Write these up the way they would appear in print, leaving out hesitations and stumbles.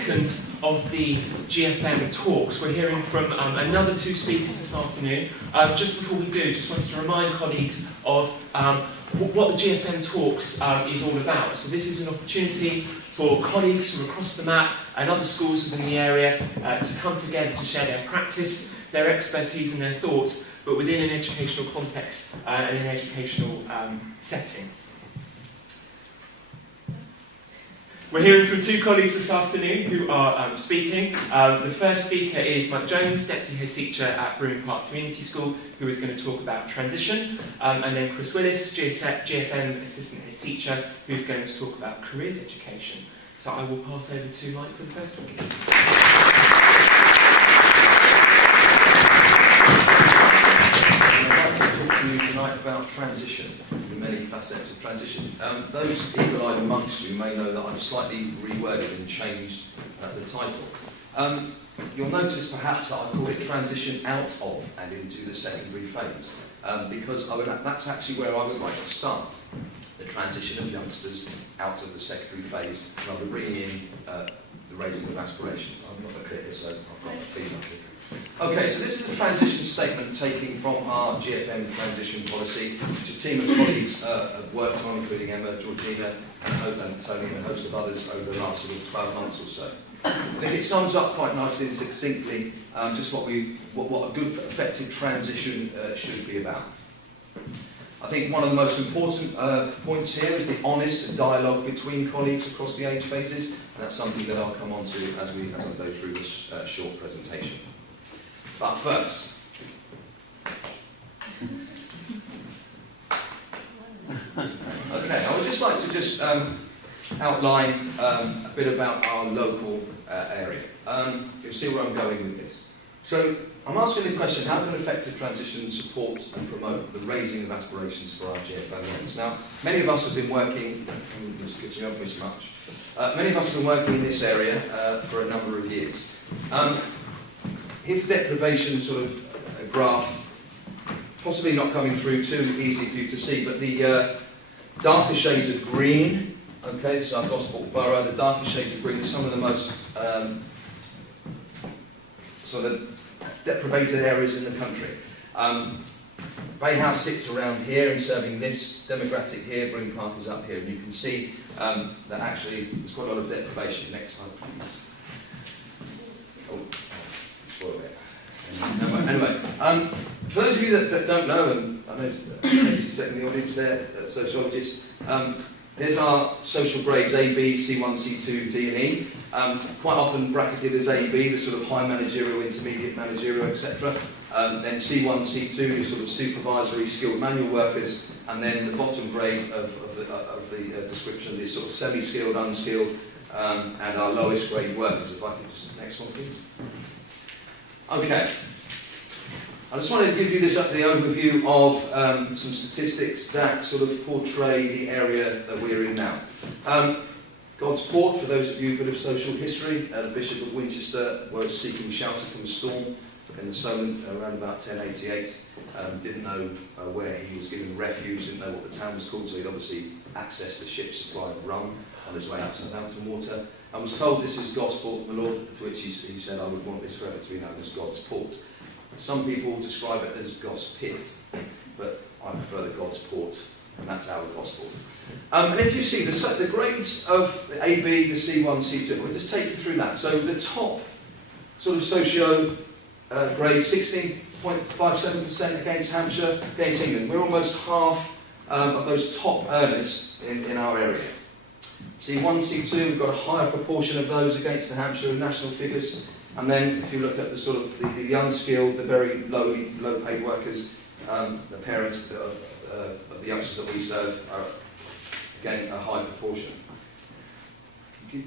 second of the GFM Talks. We're hearing from another two speakers this afternoon. Just before we do, just wanted to remind colleagues of what the GFM Talks is all about. So this is an opportunity for colleagues from across the map and other schools within the area to come together to share their practice, their expertise and their thoughts, but within an educational context and an educational setting. We're hearing from two colleagues this afternoon who are speaking. The first speaker is Mike Jones, Deputy Head Teacher at Brune Community School, who is going to talk about transition. And then Chris Willis, GFM Assistant Head Teacher, who's going to talk about careers education. So I will pass over to Mike for the first one. To you tonight about transition, the many facets of transition. Those eagle-eyed amongst you may know that I've slightly reworded and changed the title. You'll notice perhaps that I've called it transition out of and into the secondary phase, because that's actually where I would like to start, the transition of youngsters out of the secondary phase, and I'll be bringing in the raising of aspirations. I'm not a clicker, so I've got the feed up here. Okay, so this is a transition statement taken from our GFM transition policy, which a team of colleagues have worked on, including Emma, Georgina, and Tony, and a host of others over the last sort of 12 months or so. I think it sums up quite nicely and succinctly just what a good, effective transition should be about. I think one of the most important points here is the honest dialogue between colleagues across the age phases, and that's something that I'll come on to as I go through this short presentation. But first, okay, I would just like to outline a bit about our local area. You'll see where I'm going with this. So I'm asking the question, how can effective transition support and promote the raising of aspirations for our GFM ranks? Now, many of us have been working, just catching up this much, many of us have been working in this area for a number of years. Here's the deprivation sort of graph, possibly not coming through too easy for you to see, but the darker shades of green, okay, this is our Gosport borough, the darker shades of green are some of the most sort of deprivated areas in the country. Bay House sits around here and serving this demographic here, Brune Park is up here, and you can see that actually there's quite a lot of deprivation. Next slide, please. Oh. Anyway, for those of you that don't know, and I know Casey's in the audience there, sociologists, here's our social grades A, B, C1, C2, D and E. Quite often bracketed as A, B, the sort of high managerial, intermediate managerial, etc. Then C1, C2, your sort of supervisory skilled manual workers, and then the bottom grade of the description, the sort of semi-skilled, unskilled, and our lowest grade workers. If I could just, next one please. Okay, I just wanted to give you the overview of some statistics that sort of portray the area that we're in now. Gosport, for those of you who have social history, the Bishop of Winchester was seeking shelter from a storm in the Solent around about 1088. Didn't know where he was given refuge, didn't know what the town was called, so he'd obviously accessed the ship's supply of rum on his way up to Southampton Water. I was told this is Gosport, my lord, to which he said I would want this forever to be known as God's Port. Some people describe it as Gospit, but I prefer the God's Port, and that's our Gosport. And if you see the grades of the AB, the C1, C2, we'll just take you through that. So the top sort of socio grade, 16.57% against Hampshire, against England. We're almost half of those top earners in our area. C1, C2, we've got a higher proportion of those against the Hampshire national figures. And then if you look at the sort of the unskilled, the very low paid workers, the parents of the youngsters that we serve are again a high proportion. Thank you.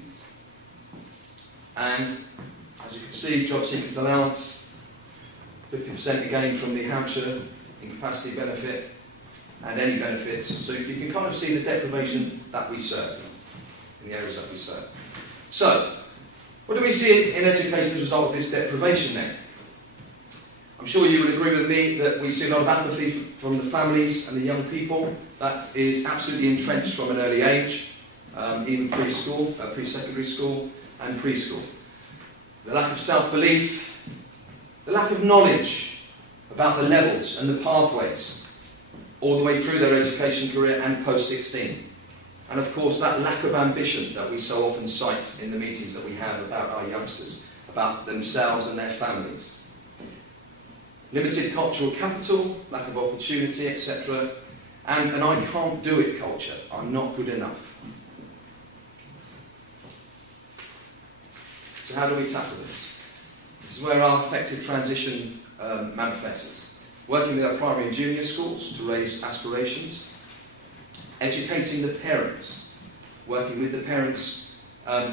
And as you can see, job seekers allowance, 50% again from the Hampshire incapacity benefit and any benefits. So you can kind of see the deprivation that we serve, in the areas that we serve. So, what do we see in education as a result of this deprivation then? I'm sure you would agree with me that we see a lot of apathy from the families and the young people. That is absolutely entrenched from an early age, even preschool, pre-secondary school. and preschool. The lack of self-belief, the lack of knowledge about the levels and the pathways all the way through their education career and post-16. And of course that lack of ambition that we so often cite in the meetings that we have about our youngsters, about themselves and their families. Limited cultural capital, lack of opportunity, etc. And an I can't do it culture. I'm not good enough. So how do we tackle this? This is where our effective transition manifests. Working with our primary and junior schools to raise aspirations. Educating the parents. Working with the parents,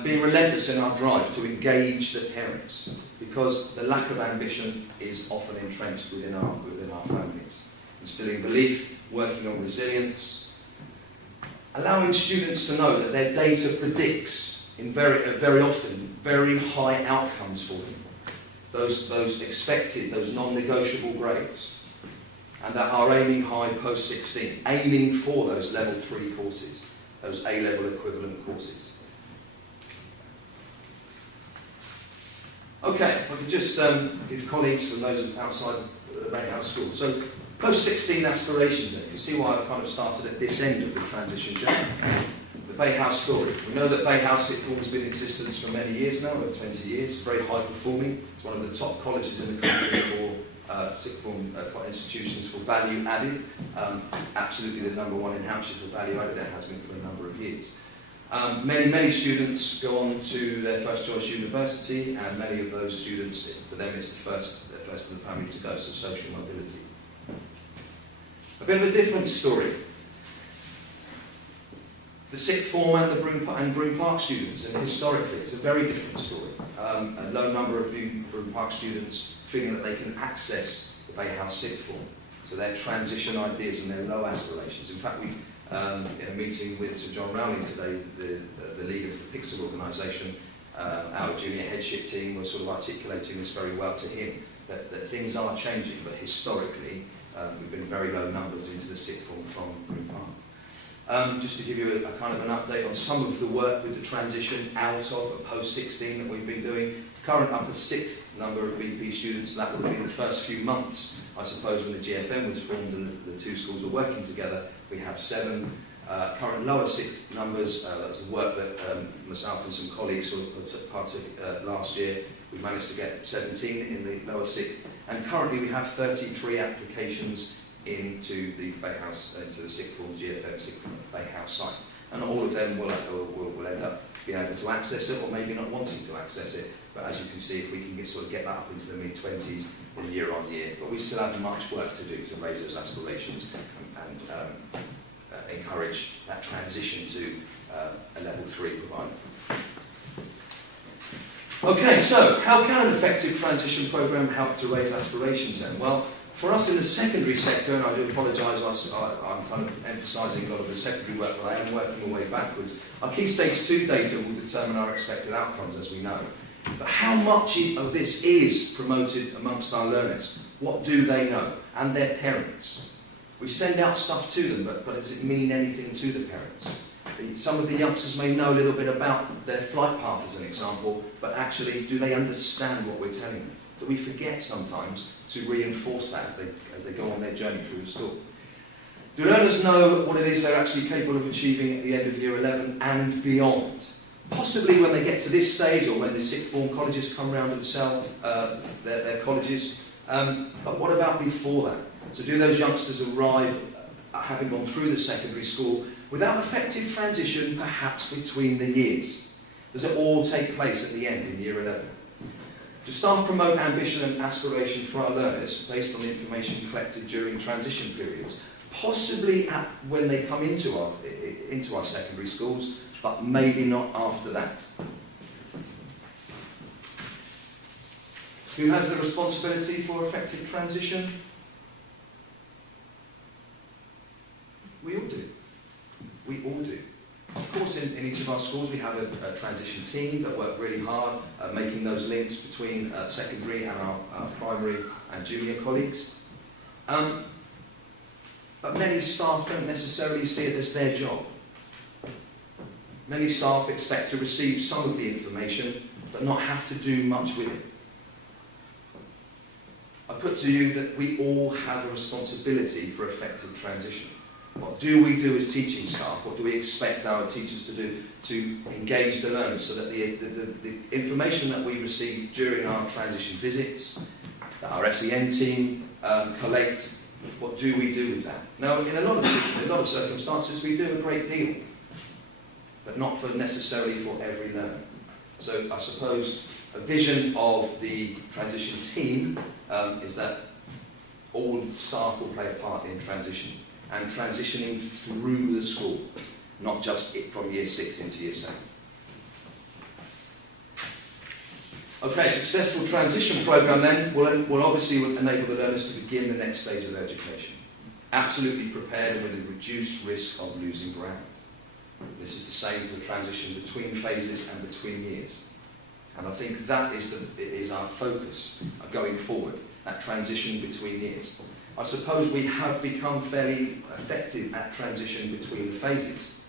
being relentless in our drive to engage the parents. Because the lack of ambition is often entrenched within our families. Instilling belief, working on resilience. Allowing students to know that their data predicts, very often, very high outcomes for them. Those expected, those non-negotiable grades. And that are aiming high post-16, aiming for those level 3 courses, those A-level equivalent courses. Okay, if I could just give colleagues from those outside the Bay House School. So, post-16 aspirations then. You can see why I've kind of started at this end of the transition journey. The Bay House story. We know that Bay House Sixth Form has been in existence for many years now, over 20 years, very high performing. It's one of the top colleges in the country for sixth form institutions for value added. Absolutely the number one in Hampshire for value added, it has been for a number of years. Many students go on to their first choice university, and many of those students, for them it's the first in the family to go, so social mobility. A bit of a different story. The sixth form and the Brune Park students, and historically it's a very different story. A low number of new Brune Park students feeling that they can access the Bay House sixth form. So their transition ideas and their low aspirations. In fact, we've, in a meeting with Sir John Rowling today, the leader of the Pixel organisation, our junior headship team was sort of articulating this very well to him, that things are changing, but historically we've been very low numbers into the sixth form from Brune Park. Just to give you a kind of an update on some of the work with the transition out of post-16 that we've been doing. Current up at sixth number of BP students, that would have been the first few months, I suppose, when the GFM was formed and the two schools were working together. We have 7 current lower sixth numbers. That was the work that myself and some colleagues partook last year. We managed to get 17 in the lower sixth, and currently we have 33 applications into the Bay House, into the sixth form GFM sixth form Bay House site, and all of them will end up being able to access it, or maybe not wanting to access it. But as you can see, if we can get that up into the mid-20s in year on year, but we still have much work to do to raise those aspirations and encourage that transition to a level 3 provider. Okay, so how can an effective transition programme help to raise aspirations then? Well, for us in the secondary sector, and I do apologise, I'm kind of emphasising a lot of the secondary work, but I am working my way backwards. Our Key Stage 2 data will determine our expected outcomes, as we know. But how much of this is promoted amongst our learners? What do they know? And their parents. We send out stuff to them, but does it mean anything to the parents? Some of the youngsters may know a little bit about their flight path, as an example, but actually, do they understand what we're telling them? Do we forget sometimes to reinforce that as they go on their journey through the school? Do learners know what it is they're actually capable of achieving at the end of year 11 and beyond? Possibly when they get to this stage, or when the sixth form colleges come round and sell their colleges. But what about before that? So do those youngsters arrive having gone through the secondary school without effective transition, perhaps between the years? Does it all take place at the end in year 11? Do staff promote ambition and aspiration for our learners based on the information collected during transition periods? Possibly when they come into our secondary schools, but maybe not after that. Who has the responsibility for effective transition? We all do. We all do. Of course, in each of our schools we have a transition team that work really hard at making those links between secondary and our primary and junior colleagues. But many staff don't necessarily see it as their job. Many staff expect to receive some of the information, but not have to do much with it. I put to you that we all have a responsibility for effective transition. What do we do as teaching staff? What do we expect our teachers to do to engage the learners so that the information that we receive during our transition visits, that our SEN team collect, what do we do with that? Now, in a lot of circumstances, we do a great deal, but not necessarily for every learner. So I suppose a vision of the transition team is that all staff will play a part in transition and transitioning through the school, not just from year 6 into year 7. Okay, successful transition programme then will obviously enable the learners to begin the next stage of their education, absolutely prepared and with a reduced risk of losing ground. This is the same for the transition between phases and between years. And I think that is our focus going forward, that transition between years. I suppose we have become fairly effective at transition between the phases,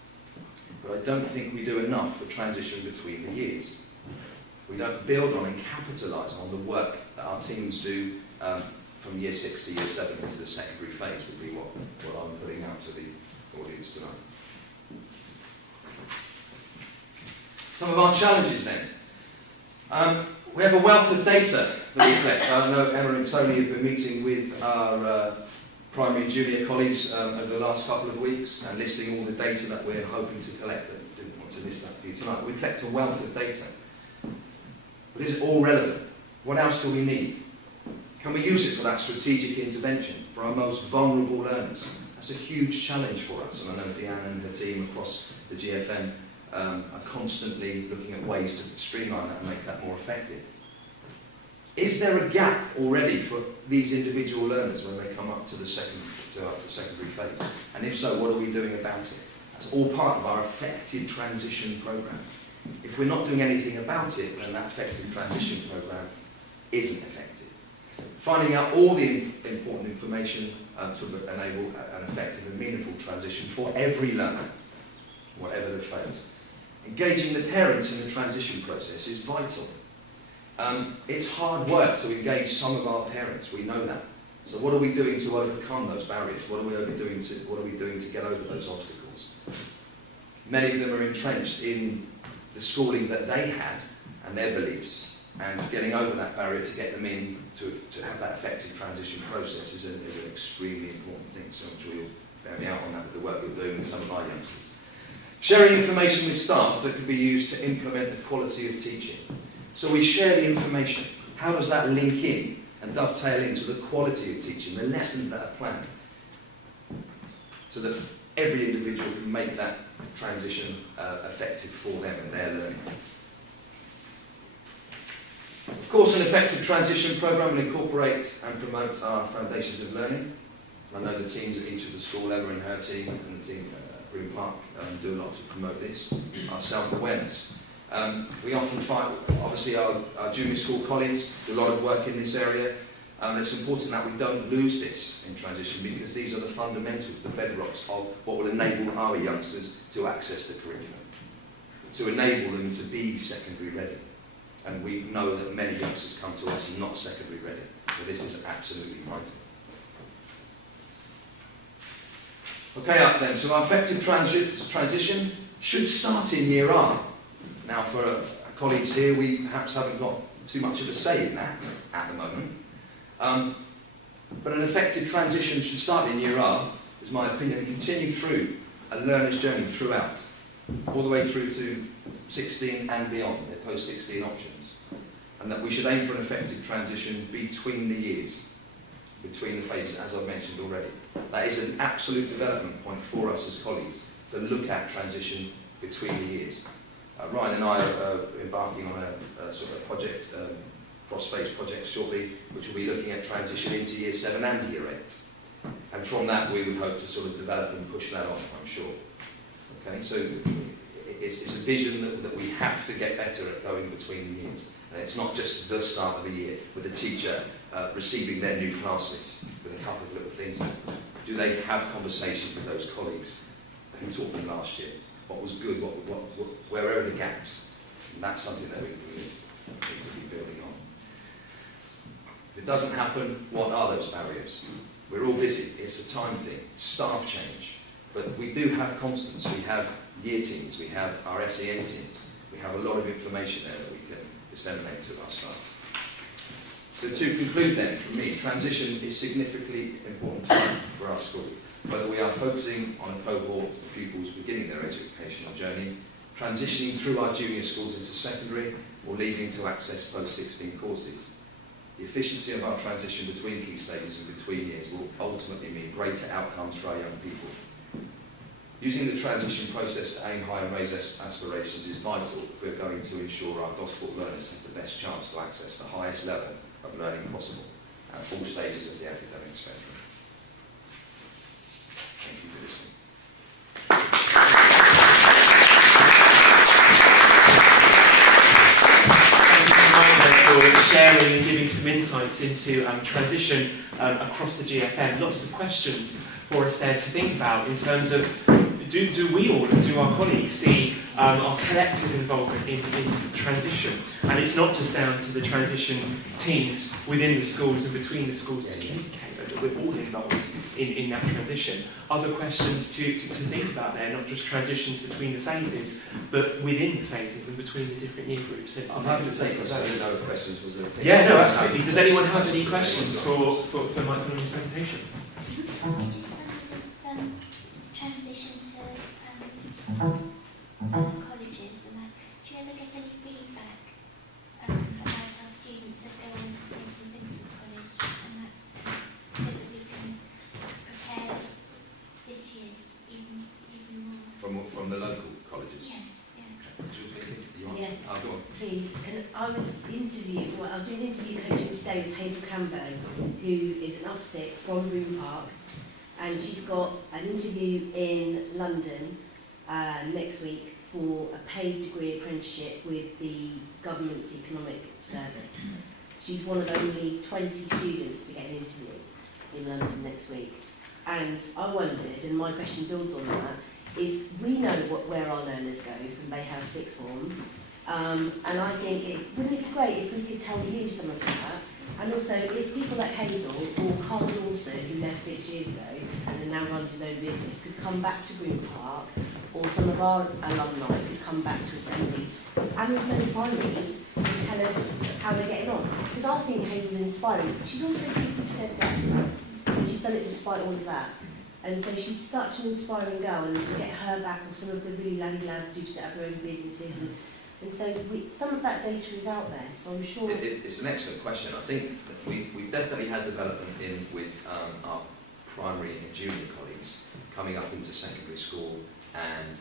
but I don't think we do enough for transition between the years. We don't build on and capitalise on the work that our teams do from year 6 to year 7 into the secondary phase would be what I'm putting out to the audience tonight. Some of our challenges then. We have a wealth of data that we collect. I know Emma and Tony have been meeting with our primary and junior colleagues over the last couple of weeks and listing all the data that we're hoping to collect. I didn't want to list that for you tonight. We collect a wealth of data. But is it all relevant? What else do we need? Can we use it for that strategic intervention for our most vulnerable learners? That's a huge challenge for us, and I know Deanne and her team across the GFM are constantly looking at ways to streamline that and make that more effective. Is there a gap already for these individual learners when they come up to the secondary phase? And if so, what are we doing about it? That's all part of our effective transition programme. If we're not doing anything about it, then that effective transition programme isn't effective. Finding out all the important information to enable an effective and meaningful transition for every learner, whatever the phase. Engaging the parents in the transition process is vital. It's hard work to engage some of our parents, we know that. So what are we doing to overcome those barriers? What are we doing to get over those obstacles? Many of them are entrenched in the schooling that they had and their beliefs, and getting over that barrier to get them in to have that effective transition process is an extremely important thing. So I'm sure you'll bear me out on that with the work you're doing with some of our youngsters. Sharing information with staff that can be used to implement the quality of teaching. So we share the information. How does that link in and dovetail into the quality of teaching, the lessons that are planned, so that every individual can make that transition effective for them and their learning. Of course, an effective transition programme will incorporate and promote our foundations of learning. I know the teams at each of the school, Emma and her team, and the team at Brune Park do a lot to promote this, our self-awareness. We often find, obviously, our junior school colleagues do a lot of work in this area, and it's important that we don't lose this in transition, because these are the fundamentals, the bedrocks of what will enable our youngsters to access the curriculum, to enable them to be secondary ready. And we know that many youngsters come to us not secondary ready, so this is absolutely vital. Okay, up then. So our effective transition should start in year R. Now, for our colleagues here, we perhaps haven't got too much of a say in that at the moment. But an effective transition should start in year R, is my opinion, and continue through a learner's journey throughout, all the way through to 16 and beyond, their post-16 options. And that we should aim for an effective transition between the years, between the phases, as I've mentioned already. That is an absolute development point for us as colleagues, to look at transition between the years. Ryan and I are embarking on a sort of project, cross-phase project shortly, which will be looking at transition into year 7 and year 8. And from that we would hope to sort of develop and push that on, I'm sure. Okay, so it's a vision that we have to get better at going between the years. And it's not just the start of the year with the teacher receiving their new class list with a couple of little things. Do they have conversations with those colleagues who taught them last year? what was good, where are the gaps. And that's something that we need to be building on. If it doesn't happen, what are those barriers? We're all busy. It's a time thing. Staff change. But we do have constants. We have year teams. We have our SEN teams. We have a lot of information there that we can disseminate to our staff. So to conclude then, for me, transition is significantly important time for our school. Whether we are focusing on a cohort of pupils beginning their educational journey, transitioning through our junior schools into secondary, or leaving to access post-16 courses. The efficiency of our transition between key stages and between years will ultimately mean greater outcomes for our young people. Using the transition process to aim high and raise aspirations is vital if we're going to ensure our Gosport learners have the best chance to access the highest level of learning possible at all stages of the academic spectrum. Thank you for listening. For sharing and giving some insights into transition across the GFM. Lots of questions for us there to think about in terms of do we all, do our colleagues see our collective involvement in transition? And it's not just down to the transition teams within the schools and between the schools to communicate, but we're all involved in that transition. Other questions to think about there, not just transitions between the phases, but within the phases and between the different year groups. So I'm happy to take questions. I didn't know if questions was a thing. Yeah, no, absolutely. Does anyone have any questions for Mike Willis' presentation? Transition to colleges and that. Do you ever get any feedback about our students that go on to say St Vincent College and that, so that we can prepare this year's even more? From the local colleges? Yes, Yeah. Go on. Please, I was doing interview coaching today with Hazel Cambo, who is an up six from Brune Park, and she's got an interview in London next week for a paid degree apprenticeship with the government's economic service. She's one of only 20 students to get an interview in London next week. And I wondered, and my question builds on that, is we know where our learners go from Bayhouse Sixth Form, and I think wouldn't it be great if we could tell you some of that, and also if people like Hazel or Carl Dawson, who left 6 years ago and now runs his own business, could come back to Brune Park, or some of our alumni could come back to assemblies, and also the primaries, and tell us how they're getting on. Because I think Hazel's inspiring. She's also 50% deaf, and she's done it despite all of that. And so she's such an inspiring girl, and to get her back, or some of the really laddie lads who've set up their own businesses, and so some of that data is out there, so I'm sure... It's an excellent question. I think we've definitely had development with our primary and junior colleagues coming up into secondary school and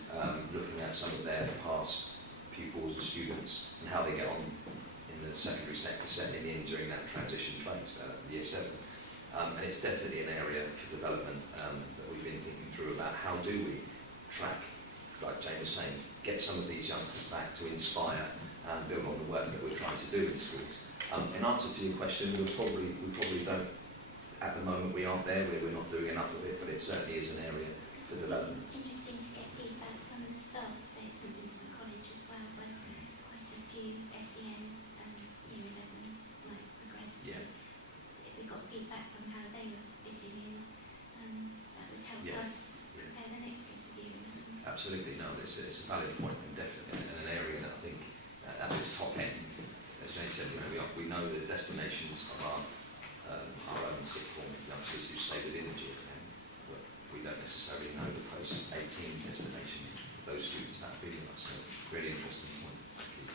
looking at some of their past pupils and students and how they get on in the secondary sector, settling in during that transition phase, year 7. And it's definitely an area for development that we've been thinking through about how do we track, like Jane was saying, get some of these youngsters back to inspire and build on the work that we're trying to do in schools. In answer to your question, we probably don't, at the moment we aren't there, we're not doing enough of it, but it certainly is an area for development. Interesting to get feedback from the staff, say at St Vincent College as well, where quite a few SEN and year 11s like progressed. Yeah. If we got feedback from how they were fitting in, that would help us prepare the next interview. Absolutely, no, it's a valid point, and definitely in an area that I think at this top end, as Jane said, we know the destinations of our own sixth form youngsters who stay within the GFM, but we don't necessarily know the post-18 destinations of those students that have been with us. So, really interesting point. Thank you.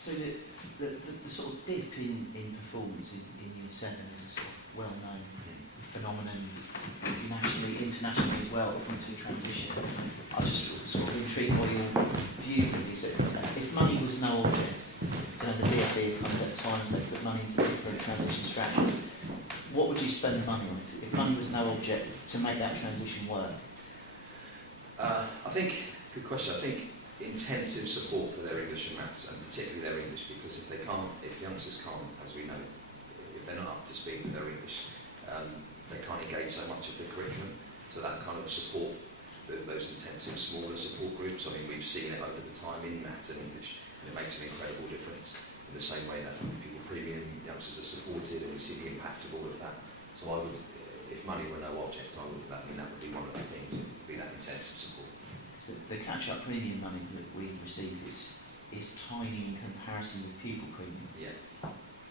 So the sort of dip in performance in Year 7 is a sort of well-known phenomenon nationally, internationally as well, into transition. I was just sort of intrigued by your view of this. If money was no object, so the DFE kind of at times they put money into different transition strategies, what would you spend the money on if money was no object to make that transition work? I think, good question, I think intensive support for their English and maths, and particularly their English, because if youngsters can't, as we know, if they're not up to speed with their English, they can't engage so much of the curriculum. So that kind of support, those intensive smaller support groups, I mean, we've seen it over the time in maths and English, and it makes an incredible difference. In the same way that people premium youngsters are supported, and we see the impact of all of that. So I would, if money were no object, that would be one of the things, it would be that intensive support. So the catch-up premium money that we receive is tiny in comparison with pupil premium. Yeah.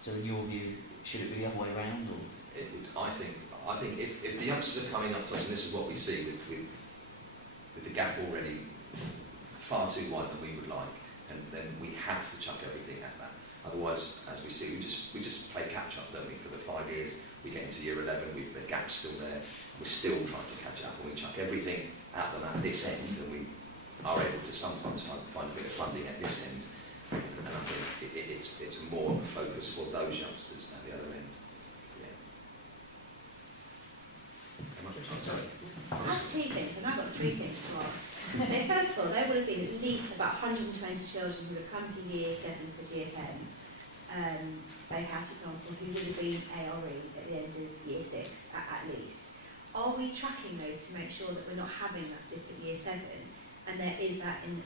So in your view, should it be the other way around, or? It would, I think if the youngsters are coming up to us, and this is what we see with the gap already far too wide than we would like, and then we have to chuck everything at that. Otherwise, as we see, we just play catch up, don't we? For the 5 years, we get into year 11, the gap's still there. We're still trying to catch up, and we chuck everything at them at this end, and we are able to sometimes find a bit of funding at this end. And I think it's more of a focus for those youngsters at the other end. Yeah. Sorry. I have 2 things, and I've got 3 things to ask. First of all, there would have been at least about 120 children who have come to year 7 for GFM. They have, for example, who would have been ARE at the end of year 6 at least. Are we tracking those to make sure that we're not having that dip at year 7? And is that being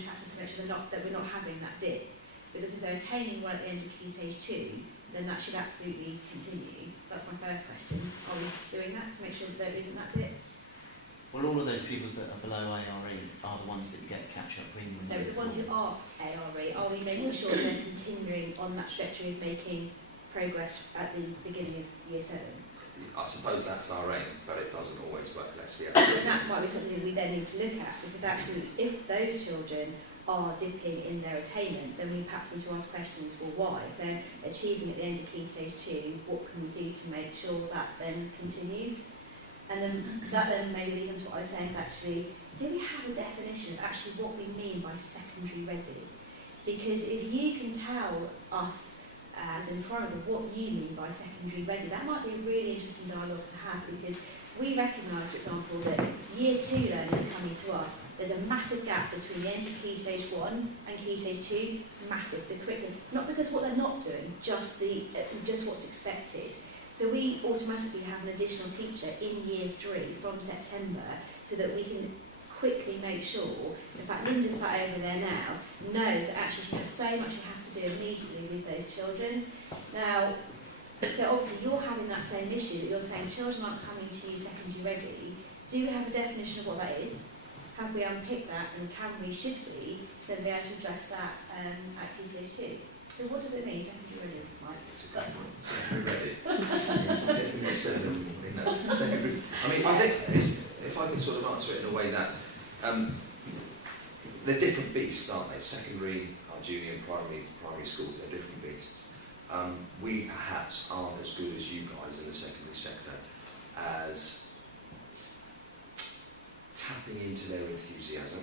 tracked to make sure that we're not having that dip? Because if they're attaining one at the end of key stage 2, then that should absolutely continue. That's my first question. Are we doing that to make sure that there isn't that dip? Well, all of those pupils that are below ARE are the ones that get catch-up premium. No, the ones who are ARE, are we making sure they're continuing on that trajectory of making progress at the beginning of year 7? I suppose that's our aim, but it doesn't always work. Let's be And absolutely that might be honest. something we then need to look at, because actually if those children are dipping in their attainment, then we perhaps need to ask questions, well, why? If they're achieving at the end of key stage 2, what can we do to make sure that then continues? And then that then maybe leads on to what I was saying is actually, do we have a definition of actually what we mean by secondary ready? Because if you can tell us as an employer what you mean by secondary ready, that might be a really interesting dialogue to have, because we recognise, for example, that year 2 learners coming to us, there's a massive gap between the end of key stage 1 and key stage 2, massive, the curriculum, not because what they're not doing, just what's expected. So we automatically have an additional teacher in year 3 from September, so that we can quickly make sure, in fact Linda sat over there now, knows that actually she has so much she has to do immediately with those children. Now, so obviously you're having that same issue, that you're saying children aren't coming to you secondary ready. Do we have a definition of what that is? Have we unpicked that, and should we then be able to address that at key stage 2? So what does it mean, secondary ready? Right. Secondary ready. Secondary. I mean, I think if I can sort of answer it in a way that they're different beasts, aren't they? Secondary, junior and primary schools, they're different beasts. We perhaps aren't as good as you guys in the secondary sector as tapping into their enthusiasm,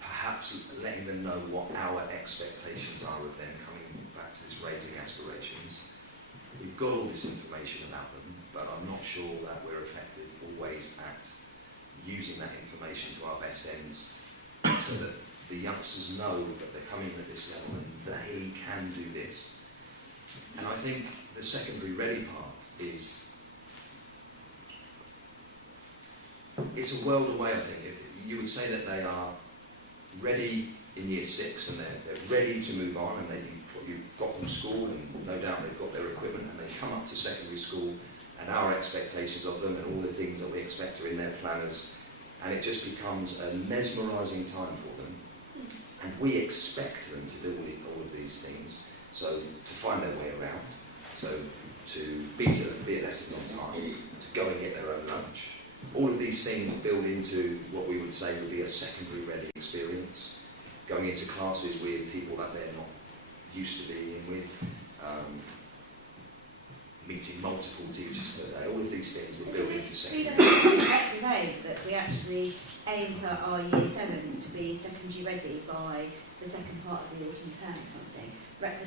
perhaps letting them know what our expectations are of them, coming back to this raising aspirations. We've got all this information about them, but I'm not sure that we're effective always at using that information to our best ends, so that the youngsters know that they're coming at this level and they can do this. And I think the secondary ready part is, it's a world away, I think. If you would say that they are ready in year 6 and they're ready to move on, and you've got them schooled, and no doubt they've got their equipment, and they come up to secondary school, and our expectations of them and all the things that we expect are in their planners, and it just becomes a mesmerising time for them. And we expect them to do all of these things, so to find their way around, so to be at lessons on time, to go and get their own lunch. All of these things build into what we would say would be a secondary ready experience. Going into classes with people that they're not used to being with, meeting multiple teachers per day. All of these things would build into secondary. Effective aim that we actually aim for our year 7s to be secondary ready by the second part of the autumn term or something.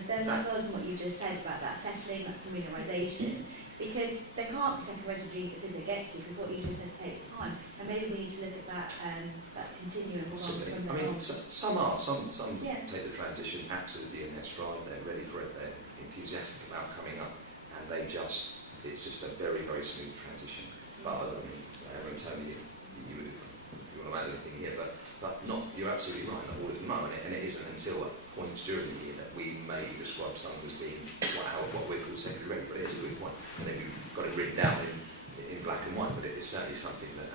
Then that was what you just said about that settling, that familiarisation, because they can't be second ready as soon as they get to you, because what you just said takes time, and maybe we need to look at that continuum Possibly. from I mean, some Yeah. take the transition absolutely in their stride. They're ready for it. They're enthusiastic about coming up, and they just it's just a very, very smooth transition. But I mean, Tony, you want to add anything here, but not, you're absolutely right, not all of them are, and it isn't until points during the year that we may describe something as being what we call secondary ready, but it is a good point, and then we've got it written down in black and white, but it is certainly something that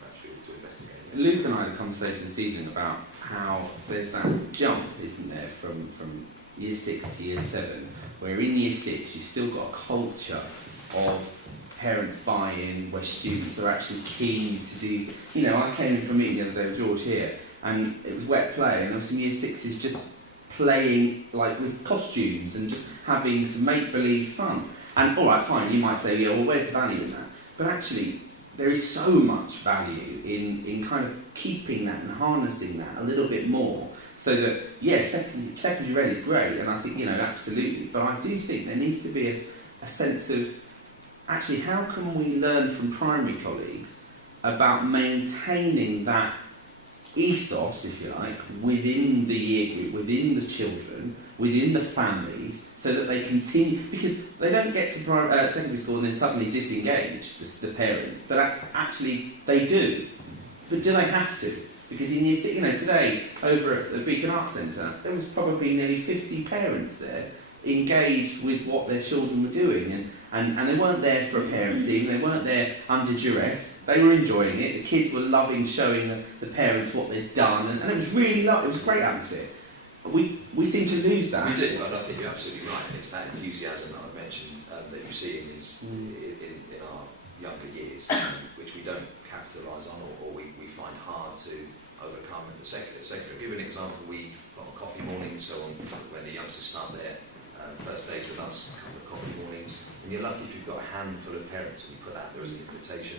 perhaps we ought to investigate. Luke and I had a conversation this evening about how there's that jump, isn't there, from year 6 to year 7, where in year 6 you've still got a culture of parents buy-in, where students are actually keen to do. You know, I came in for a meeting the other day with George here, and it was wet play, and obviously year 6 is just playing like with costumes and just having some make-believe fun. And all right, fine, you might say, yeah, well, where's the value in that? But actually, there is so much value in kind of keeping that and harnessing that a little bit more, so that, yeah, secondary ready is great, and I think, you know, absolutely, but I do think there needs to be a sense of, actually, how can we learn from primary colleagues about maintaining that ethos, if you like, within the year group, within the children, within the families, so that they continue, because they don't get to secondary school and then suddenly disengage, the parents, but actually they do. But do they have to? Because in year 6, you know, today, over at the Beacon Arts Centre, there was probably nearly 50 parents there engaged with what their children were doing, and they weren't there for a parents' evening, they weren't there under duress, they were enjoying it, the kids were loving showing the parents what they'd done, and it was really lovely, it was a great atmosphere. We seem to lose that. We do, and I think you're absolutely right, and it's that enthusiasm that I've mentioned that you see in our younger years, which we don't capitalise on, or we find hard to overcome in the secondary. I'll give you an example. We got a coffee morning and so on, when the youngsters start their first days with us, a couple of coffee mornings, and you're lucky if you've got a handful of parents, and you put out there as an invitation,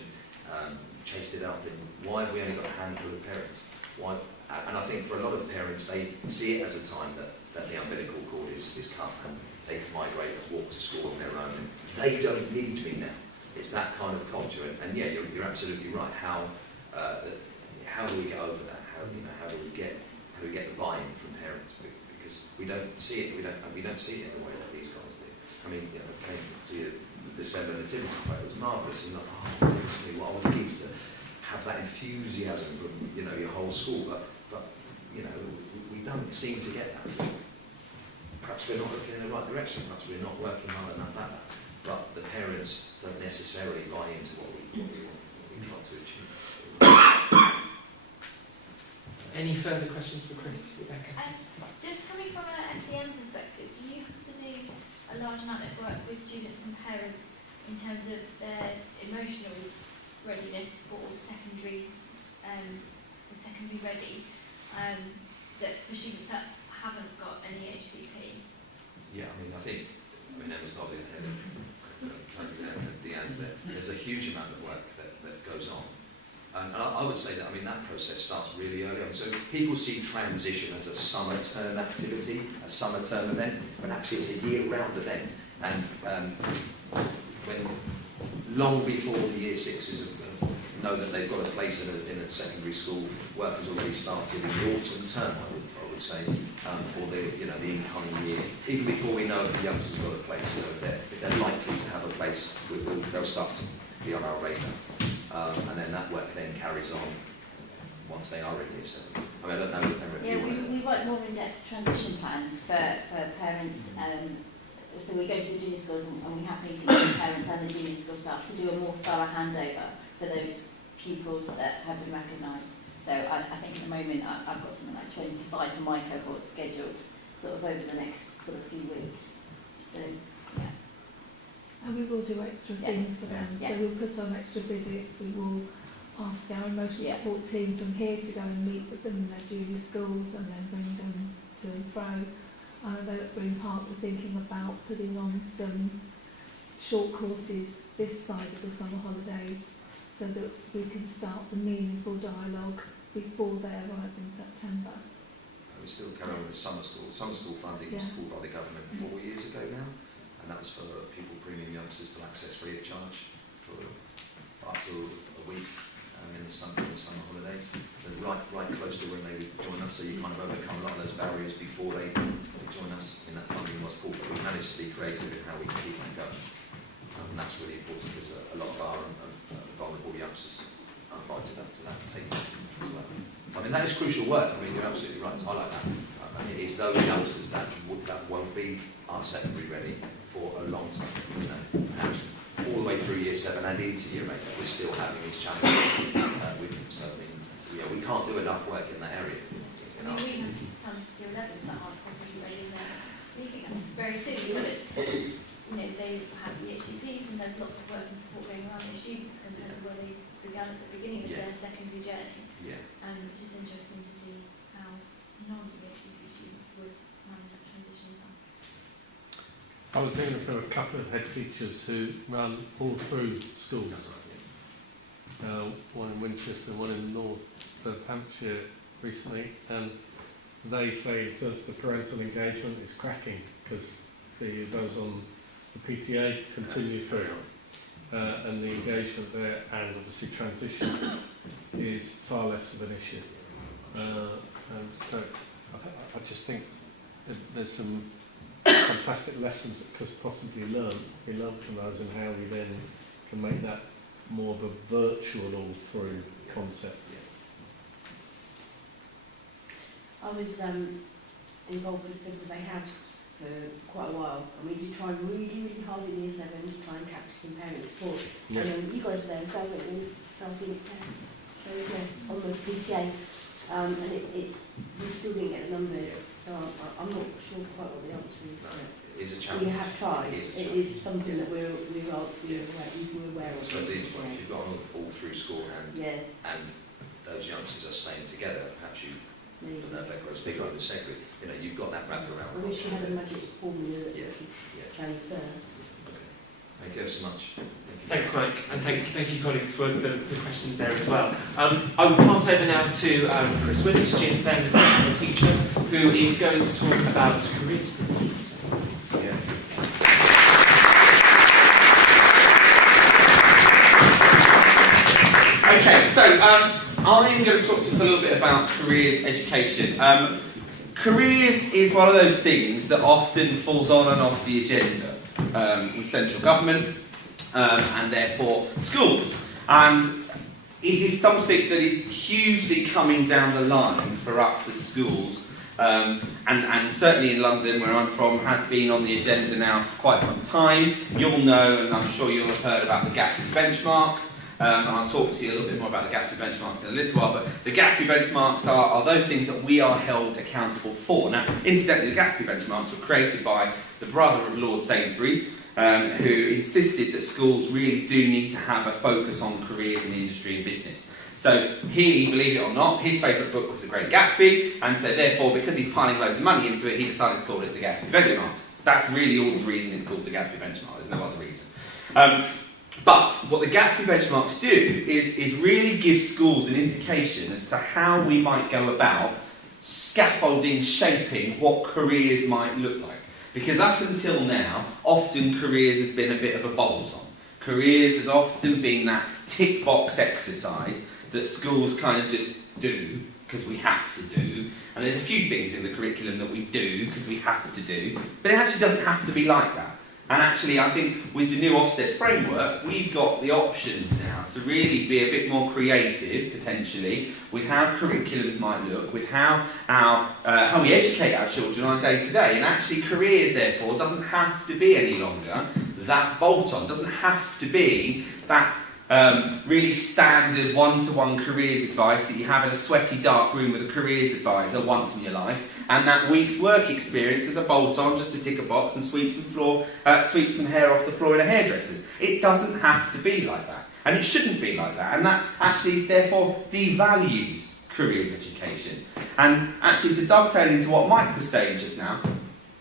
chased it up, and why have we only got a handful of parents? Why? And I think for a lot of parents, they see it as a time that the umbilical cord is cut, and they can migrate and walk to school on their own, and they don't need me now. It's that kind of culture, and yeah, you're absolutely right. How do we get over that? How do we get the buy-in from parents? Because we don't see it. We don't see it in the way that these guys do. I mean, you know, it came to the December nativity play. It was marvellous. You're like, oh, what I would give to have that enthusiasm from, you know, your whole school, but you know, we don't seem to get that. Perhaps we're not looking in the right direction. Perhaps we're not working hard enough at that. But the parents don't necessarily buy into what we try to achieve. Any further questions for Chris, Rebecca? Just coming from an SEM perspective, do you have to do a large amount of work with students and parents in terms of their emotional readiness for secondary ready, that for students that haven't got any HCP? Yeah, Emma's nodding her head and Deanne's there. There's a huge amount of work that goes on. And I would say that, that process starts really early on. So people see transition as a summer term activity, a summer term event, but actually it's a year-round event. And when long before the year sixes know that they've got a place in a secondary school, work has already started in the autumn term, I would say, for the incoming year. Even before we know if the youngsters got a place, if they're likely to have a place, they'll start to be on our radar. And then that work then carries on once they are ready. So, I don't know. We work more in-depth transition plans for parents. So we go to the junior schools and we happily teach the parents and the junior school staff to do a more thorough handover for those pupils that have been recognised. So I think at the moment I've got something like 25 for my cohort scheduled sort of over the next sort of few weeks. So, yeah. And we will do extra things for them. Yeah. So we'll put on extra visits. We will ask our emotional support team from here to go and meet with them in their junior schools and then bring them to and fro. I know at Brune Park we're thinking about putting on some short courses this side of the summer holidays so that we can start the meaningful dialogue before they arrive in September. We still carry on with summer school. Summer school funding was pulled by the government 4 years ago now. And that was for pupil premium youngsters to access free of charge for up to a week in the summer holidays. So right close to when they would join us, so you kind of overcome a lot of those barriers before they join us. In that funding was pulled, but we managed to be creative in how we can keep that going. And that's really important because a lot of our vulnerable youngsters are invited up to that and taken that as well. I mean, that is crucial work. I mean, you're absolutely right to highlight that. I mean, it's those youngsters that won't be our secondary ready for a long time. You know, perhaps all the way through year 7 and into year 8, we're still having these challenges with them. So, I mean, yeah, we can't do enough work in that area. I mean, we have some year 11s that aren't secondary ready in there. We think that's very silly, but it's, you know, they have the HCPs and there's lots of work and support going around their students compared to where they began at the beginning of their secondary journey. Yeah. And it's just interesting to see how non-HCP students would manage that transition. I was hearing from a couple of head teachers who run all through schools. One in Winchester, one in North Hampshire recently, and they say in terms of the parental engagement it's cracking because those on the PTA continue through, and the engagement there and obviously transition is far less of an issue. And so I just think that there's some fantastic lessons that could possibly be learned from those, and how we then can make that more of a virtual all through concept. I was involved with Things They House for quite a while, and we did try really, really hard in year 7 to try and capture some parent support. Yeah. And you guys were there as well, weren't you? So I think on the PTA, and we still didn't get the numbers. So I'm not sure quite what the answer is. It is a challenge. We have tried. It is something that we're aware of. I suppose if you've got all through school and those youngsters are staying together, perhaps you don't know if that grows bigger in the secondary. You know, you've got that wrapped around. I wish we had a magic formula that could transfer. Okay. Thank you so much. Thanks, Mike, and thank you, colleagues, for the questions there as well. I will pass over now to Chris Willis, GFM assistant teacher, who is going to talk about careers. Okay, so I'm going to talk to us a little bit about careers education. Careers is one of those things that often falls on and off the agenda with central government and therefore schools. And it is something that is hugely coming down the line for us as schools. And certainly in London, where I'm from, has been on the agenda now for quite some time. You'll know, and I'm sure you'll have heard about the Gatsby benchmarks. And I'll talk to you a little bit more about the Gatsby benchmarks in a little while, but the Gatsby benchmarks are those things that we are held accountable for. Now, incidentally, the Gatsby benchmarks were created by the brother of Lord Sainsbury's, who insisted that schools really do need to have a focus on careers in industry and business. So he, believe it or not, his favourite book was The Great Gatsby, and so therefore, because he's piling loads of money into it, he decided to call it the Gatsby benchmarks. That's really all the reason it's called the Gatsby benchmark, there's no other reason. But what the Gatsby benchmarks do is really give schools an indication as to how we might go about scaffolding, shaping what careers might look like. Because up until now, often careers has been a bit of a bolt-on. Careers has often been that tick box exercise that schools kind of just do because we have to do. And there's a few things in the curriculum that we do because we have to do, but it actually doesn't have to be like that. And actually, I think with the new Ofsted framework, we've got the options now to really be a bit more creative, potentially, with how curriculums might look, with how we educate our children on a day-to-day. And actually, careers, therefore, doesn't have to be any longer that bolt-on, doesn't have to be that really standard one-to-one careers advice that you have in a sweaty, dark room with a careers advisor once in your life, and that week's work experience as a bolt-on just to tick a box and sweep some hair off the floor in a hairdresser's. It doesn't have to be like that, and it shouldn't be like that, and that actually therefore devalues careers education. And actually, to dovetail into what Mike was saying just now,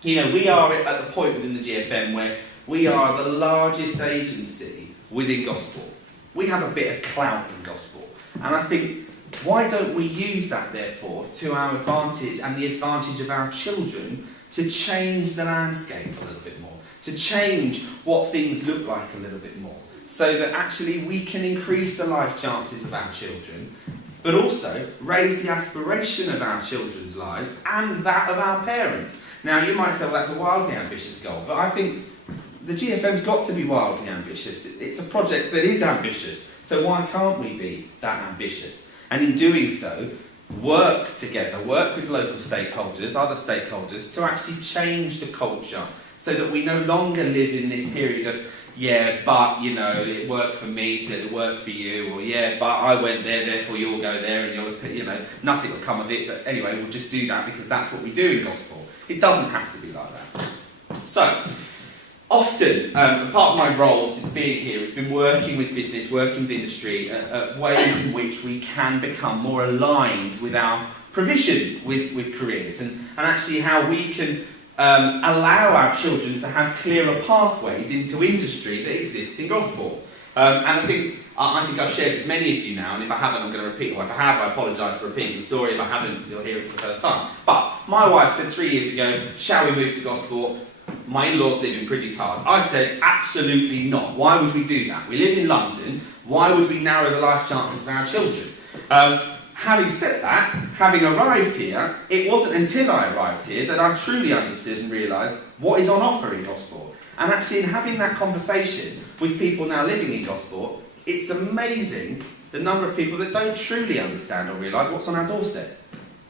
you know, we are at the point within the GFM where we are the largest agency within Gosport. We have a bit of clout in Gosport, and I think, why don't we use that, therefore, to our advantage and the advantage of our children to change the landscape a little bit more, to change what things look like a little bit more, so that actually we can increase the life chances of our children, but also raise the aspiration of our children's lives and that of our parents. Now, you might say, well, that's a wildly ambitious goal, but I think the GFM's got to be wildly ambitious. It's a project that is ambitious, so why can't we be that ambitious? And in doing so, work together, work with local stakeholders, other stakeholders, to actually change the culture so that we no longer live in this period of, yeah, but, you know, it worked for me, so it'll work for you, or yeah, but I went there, therefore you'll go there, and you'll, you know, nothing will come of it, but anyway, we'll just do that because that's what we do in Gosport. It doesn't have to be like that. So, often, part of my role since being here has been working with business, working with industry, ways in which we can become more aligned with our provision with careers, and actually how we can allow our children to have clearer pathways into industry that exists in Gosport. And I think I've shared with many of you now, and if I haven't, I'm going to repeat, or if I have, I apologise for repeating the story. If I haven't, you'll hear it for the first time. But my wife said 3 years ago, shall we move to Gosport? My in-laws live in Pretty's Hard. I said, absolutely not. Why would we do that? We live in London. Why would we narrow the life chances of our children? Having said that, having arrived here, it wasn't until I arrived here that I truly understood and realised what is on offer in Gosport. And actually, in having that conversation with people now living in Gosport, it's amazing the number of people that don't truly understand or realise what's on our doorstep.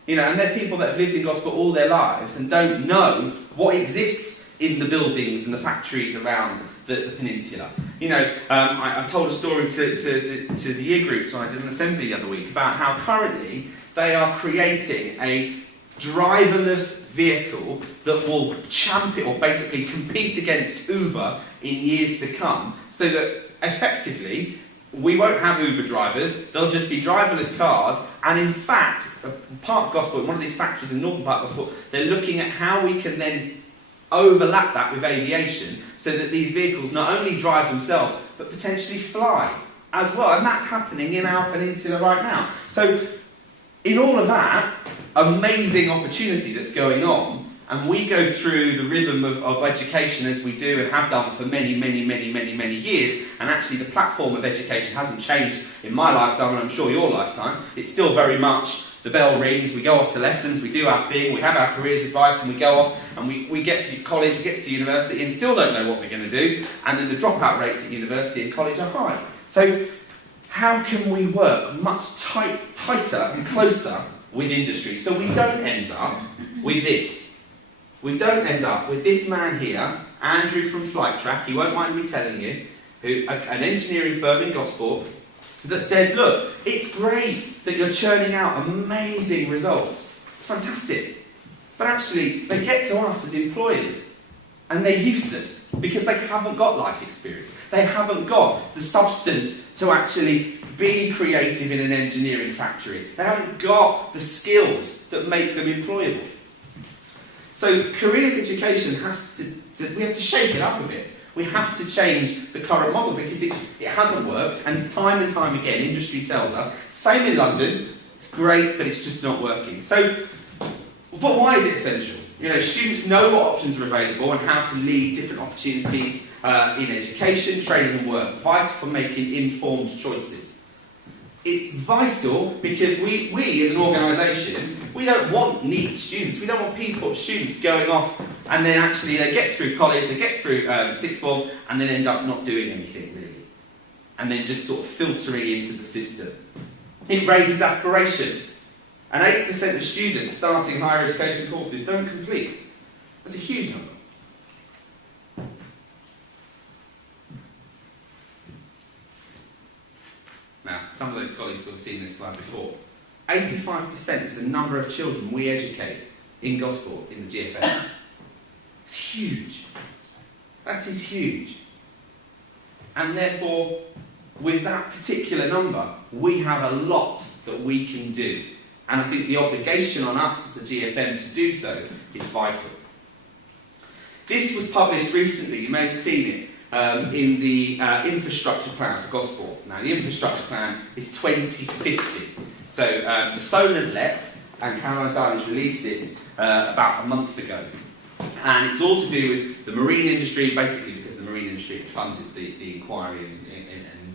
You know, and they're people that have lived in Gosport all their lives and don't know what exists in the buildings and the factories around the peninsula. You know, I told a story to the year groups when I did an assembly the other week about how currently they are creating a driverless vehicle that will champion or basically compete against Uber in years to come, so that effectively we won't have Uber drivers, they'll just be driverless cars. And in fact, part of Gosport, one of these factories in northern part of Gosport, they're looking at how we can then overlap that with aviation so that these vehicles not only drive themselves but potentially fly as well. And that's happening in our peninsula right now. So in all of that amazing opportunity that's going on, and we go through the rhythm of education as we do and have done for many years, and actually the platform of education hasn't changed in my lifetime, and I'm sure your lifetime. It's still very much the bell rings, we go off to lessons, we do our thing, we have our careers advice, and we go off and we get to college, we get to university and still don't know what we're going to do, and then the dropout rates at university and college are high. So how can we work much tighter and closer with industry so we don't end up with this? We don't end up with this man here, Andrew from Flight Track, he won't mind me telling you, an engineering firm in Gosport, that says, look, it's great that you're churning out amazing results. It's fantastic. But actually, they get to us as employers, and they're useless because they haven't got life experience. They haven't got the substance to actually be creative in an engineering factory. They haven't got the skills that make them employable. So careers education we have to shake it up a bit. We have to change the current model because it hasn't worked, and time again industry tells us, same in London, it's great but it's just not working. So, but why is it essential? You know, students know what options are available and how to lead different opportunities in education, training and work, vital for making informed choices. It's vital because we as an organisation, we don't want neat students. We don't want students going off and then actually they get through college, they get through sixth form and then end up not doing anything really. And then just sort of filtering into the system. It raises aspiration. And 8% of students starting higher education courses don't complete. That's a huge number. Now, some of those colleagues will have seen this slide before. 85% is the number of children we educate in Gosport in the GFM. It's huge. That is huge. And therefore, with that particular number, we have a lot that we can do. And I think the obligation on us as the GFM to do so is vital. This was published recently, you may have seen it, in the infrastructure plan for Gosport. Now, the infrastructure plan is 2050. So, the Solent LEP, and Caroline Darling's released this about a month ago. And it's all to do with the marine industry, basically because the marine industry had funded the inquiry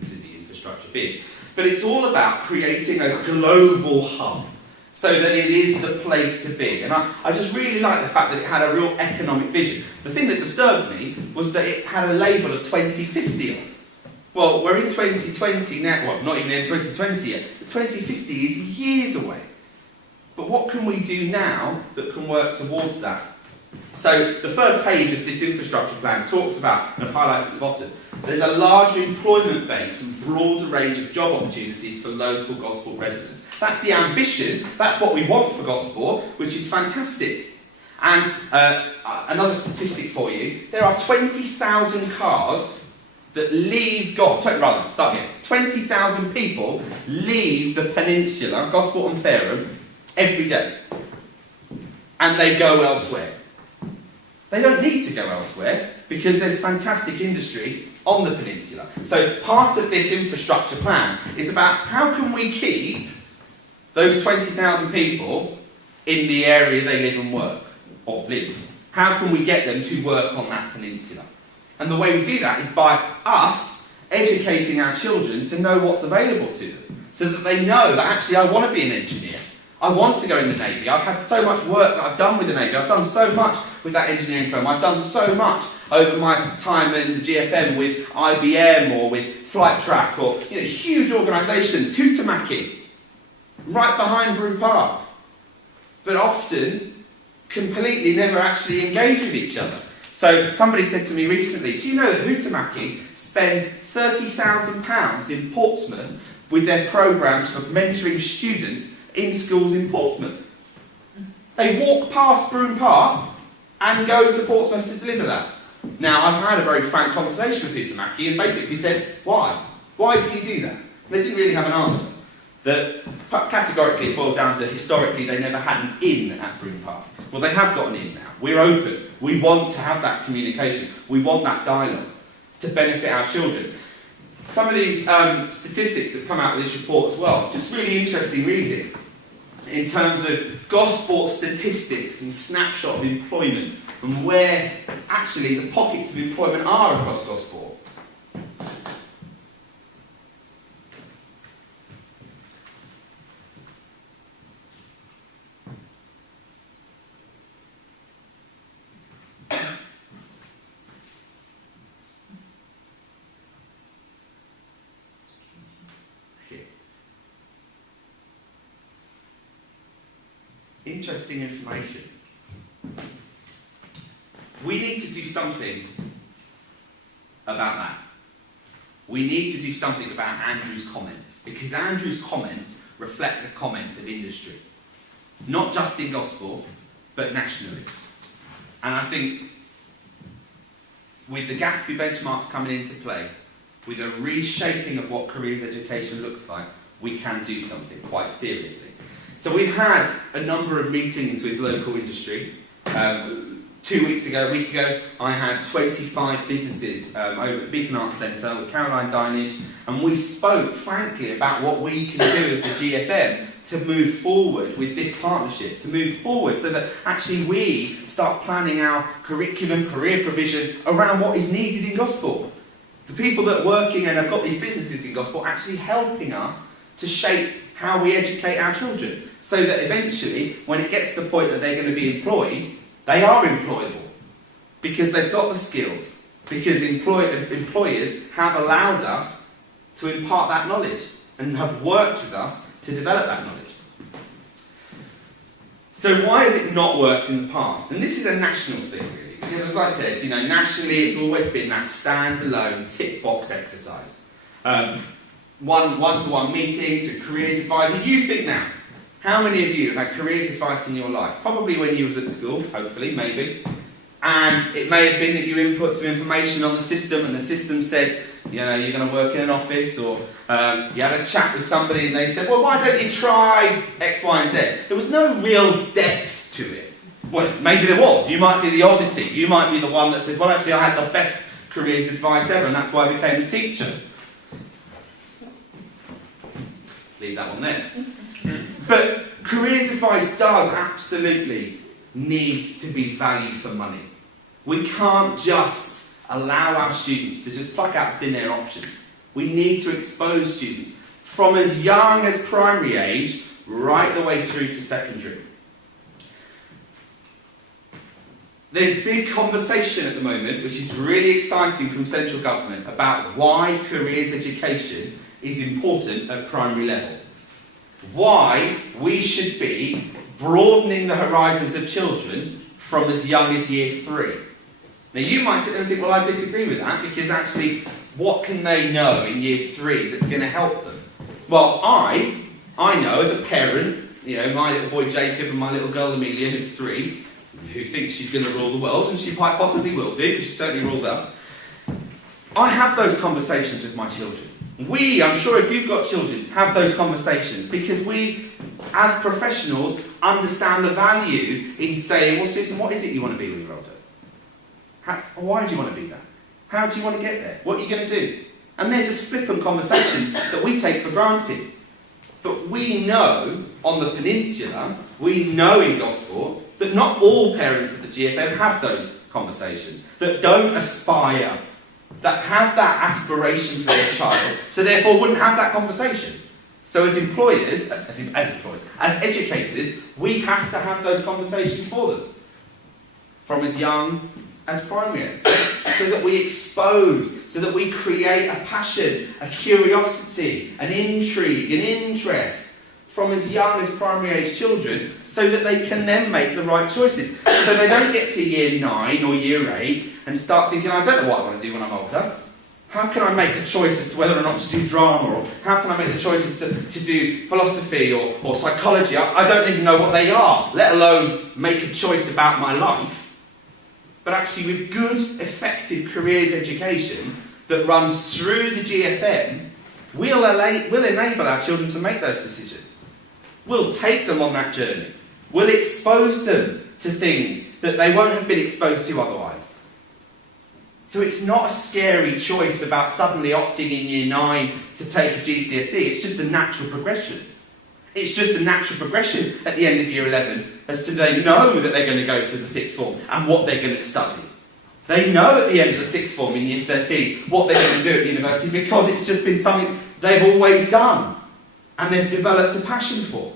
into the infrastructure bid. But it's all about creating a global hub. so that it is the place to be. And I just really like the fact that it had a real economic vision. The thing that disturbed me was that it had a label of 2050 on. Well, we're in 2020 now, well, not even in 2020 yet, but 2050 is years away. But what can we do now that can work towards that? So the first page of this infrastructure plan talks about, and I've highlighted at the bottom, there's a larger employment base and broader range of job opportunities for local Gosport residents. That's the ambition, that's what we want for Gosport, which is fantastic. And another statistic for you, there are 20,000 cars that leave, 20,000 people leave the peninsula, Gosport and Fareham, every day. And they go elsewhere. They don't need to go elsewhere because there's fantastic industry on the peninsula. So part of this infrastructure plan is about how can we keep those 20,000 people in the area they live and work, or live. How can we get them to work on that peninsula? And the way we do that is by us educating our children to know what's available to them, so that they know that actually I want to be an engineer. I want to go in the Navy. I've had so much work that I've done with the Navy. I've done so much with that engineering firm. I've done so much over my time in the GFM with IBM or with Flight Track or huge organisations, Huhtamaki, right behind Brune Park. But often completely never actually engage with each other. So somebody said to me recently, do you know that Huhtamaki spend £30,000 in Portsmouth with their programmes for mentoring students in schools in Portsmouth? They walk past Brune Park and go to Portsmouth to deliver that. Now, I've had a very frank conversation with Huhtamaki and basically said, why? Why do you do that? They didn't really have an answer. That categorically it boiled down to historically they never had an inn at Brune Park. Well, they have got an inn now. We're open. We want to have that communication. We want that dialogue to benefit our children. Some of these statistics that come out of this report as well, just really interesting reading in terms of Gosport statistics and snapshot of employment and where actually the pockets of employment are across Gosport. Interesting information. We need to do something about that. We need to do something about Andrew's comments, because Andrew's comments reflect the comments of industry. Not just in Gosport, but nationally. And I think with the Gatsby benchmarks coming into play, with a reshaping of what careers education looks like, we can do something quite seriously. So we've had a number of meetings with local industry. 2 weeks ago, a week ago, I had 25 businesses over at the Beacon Arts Centre with Caroline Dinage, and we spoke frankly about what we can do as the GFM to move forward with this partnership, to move forward so that actually we start planning our curriculum, career provision around what is needed in Gosport. The people that are working and have got these businesses in Gosport actually helping us to shape how we educate our children, so that eventually, when it gets to the point that they're going to be employed, they are employable, because they've got the skills, because employers have allowed us to impart that knowledge and have worked with us to develop that knowledge. So why has it not worked in the past? And this is a national thing, really, because as I said, nationally it's always been that standalone tick box exercise. One-to-one meetings with careers advisor. You think now, how many of you have had careers advice in your life? Probably when you was at school, hopefully, maybe. And it may have been that you input some information on the system and the system said, you're going to work in an office, or you had a chat with somebody and they said, well, why don't you try X, Y, and Z? There was no real depth to it. Well, maybe there was. You might be the oddity. You might be the one that says, well, actually, I had the best careers advice ever, and that's why I became a teacher. Leave that one there. But careers advice does absolutely need to be value for money. We can't just allow our students to just pluck out thin air options. We need to expose students from as young as primary age right the way through to secondary. There's big conversation at the moment, which is really exciting from central government, about why careers education is important at primary level. Why we should be broadening the horizons of children from as young as year 3. Now you might sit there and think, well, I disagree with that, because actually, what can they know in year 3 that's going to help them? Well, I know as a parent, you know, my little boy Jacob and my little girl Amelia, who's 3, who thinks she's going to rule the world, and she quite possibly will do, because she certainly rules us. I have those conversations with my children. We, I'm sure if you've got children, have those conversations, because we, as professionals, understand the value in saying, well, Susan, what is it you want to be when you're older? Why do you want to be that? How do you want to get there? What are you going to do? And they're just flippant conversations that we take for granted. But we know, on the peninsula, we know in Gosport, that not all parents at the GFM have those conversations, that don't aspire, that have that aspiration for their child, so therefore wouldn't have that conversation. So as employers, as educators, we have to have those conversations for them, from as young as primary age, so that we expose, so that we create a passion, a curiosity, an intrigue, an interest, from as young as primary age children, so that they can then make the right choices. So they don't get to year 9 or year 8 and start thinking, I don't know what I want to do when I'm older. How can I make the choice as to whether or not to do drama, or how can I make the choices to do philosophy or psychology? I don't even know what they are, let alone make a choice about my life. But actually with good, effective careers education that runs through the GFM, we'll enable our children to make those decisions. We'll take them on that journey. We'll expose them to things that they won't have been exposed to otherwise. So it's not a scary choice about suddenly opting in year 9 to take a GCSE. It's just a natural progression. It's just a natural progression at the end of year 11 as to they know that they're going to go to the 6th form and what they're going to study. They know at the end of the 6th form in year 13 what they're going to do at university, because it's just been something they've always done and they've developed a passion for.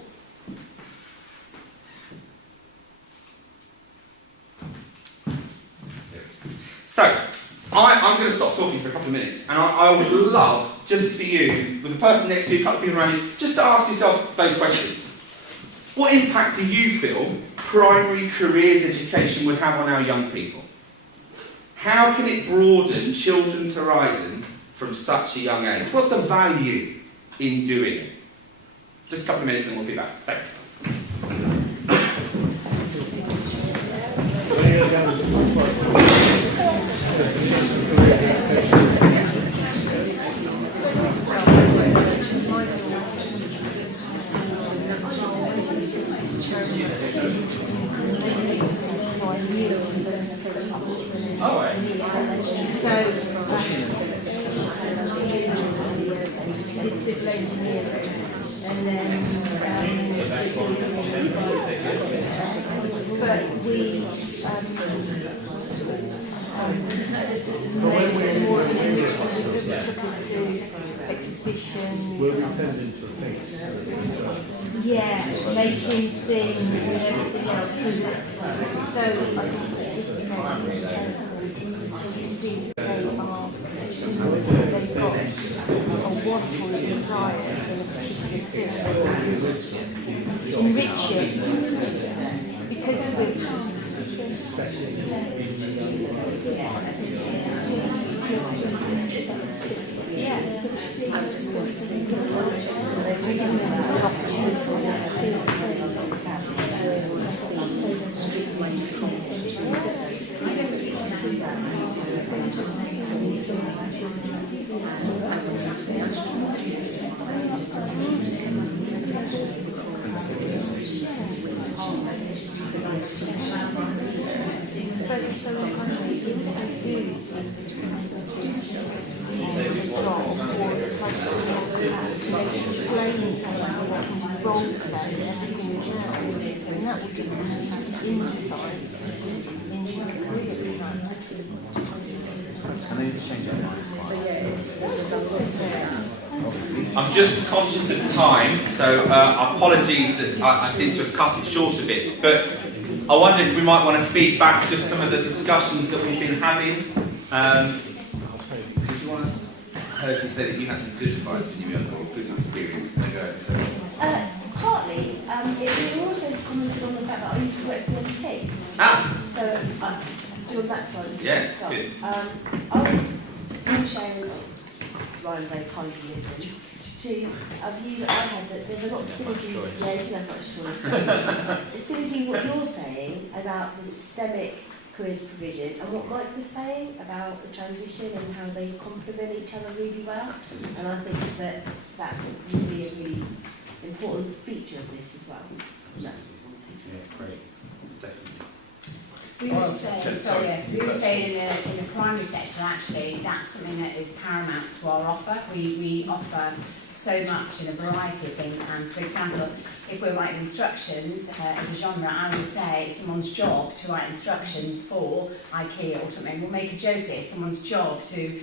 So, I'm going to stop talking for a couple of minutes, and I would love, just for you, with the person next to you, a couple of people around you, just to ask yourself those questions. What impact do you feel primary careers education would have on our young people? How can it broaden children's horizons from such a young age? What's the value in doing it? Just a couple of minutes and we'll be back. Thanks. Yeah, making things and everything else. So, you see, they've got a wonderful desire in a particular field. Enriching, because of the I was just going to say, I'm just conscious of time, so apologies that I seem to have cut it short a bit, but I wonder if we might want to feed back just some of the discussions that we've been having. Did you want to heard you say that you had some good advice and you had a good experience? Maybe Partly, it also commented on the fact that I used to work for NP. So doing that side of yeah, stuff. good. I was sharing Ryan's own kind of listen to a view that I had that there's a lot of synergy. Yeah, you didn't have much choice. The synergy, what you're saying about the systemic careers provision and what Mike was saying about the transition and how they complement each other really well. And I think that that's really a really important feature of this as well. That's what we want to say. Yeah, great. Definitely. We were saying in the primary sector, actually, that's something that is paramount to our offer. We offer so much in a variety of things, and for example, if we're writing instructions as a genre, I would say it's someone's job to write instructions for IKEA or something. We'll make a joke of it. It's someone's job to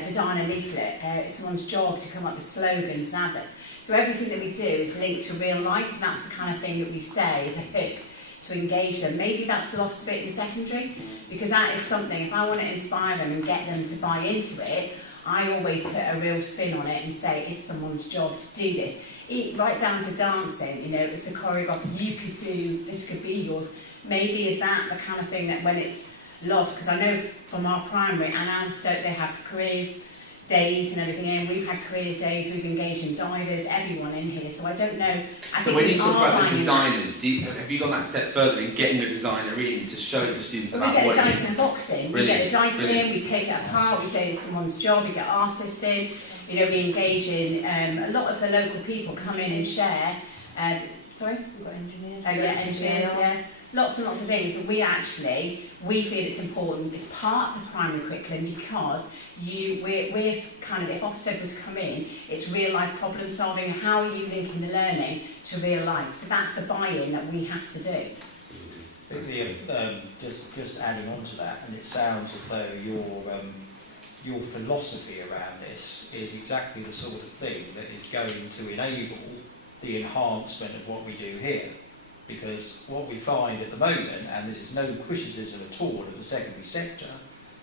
design a leaflet. It's someone's job to come up with slogans and adverts. So everything that we do is linked to real life, and that's the kind of thing that we say is a hook to engage them. Maybe that's lost a bit in secondary, because that is something, if I want to inspire them and get them to buy into it, I always put a real spin on it and say it's someone's job to do this. Right down to dancing, you know, it's the choreography, you could do, this could be yours. Maybe is that the kind of thing that when it's lost, because I know from our primary and our Stoke, they have careers days and everything, and we've had careers days, we've engaged in divers, everyone in here, so I don't know. So when you talk about the designers, have you gone that step further in getting a designer in to show the students about what we get the dice and box in, we get the dice Brilliant. in, we take that apart, we say it's someone's job, we get artists in, you know, we engage in, a lot of the local people come in and share, sorry? We've got engineers. Oh yeah, engineers, yeah. Lots and lots of things that we feel it's important, it's part of the primary curriculum, because we're kind of, if Ofsted was to come in, it's real life problem solving. How are you linking the learning to real life? So that's the buy-in that we have to do. Just adding on to that, and it sounds as though your philosophy around this is exactly the sort of thing that is going to enable the enhancement of what we do here. Because what we find at the moment, and this is no criticism at all of the secondary sector,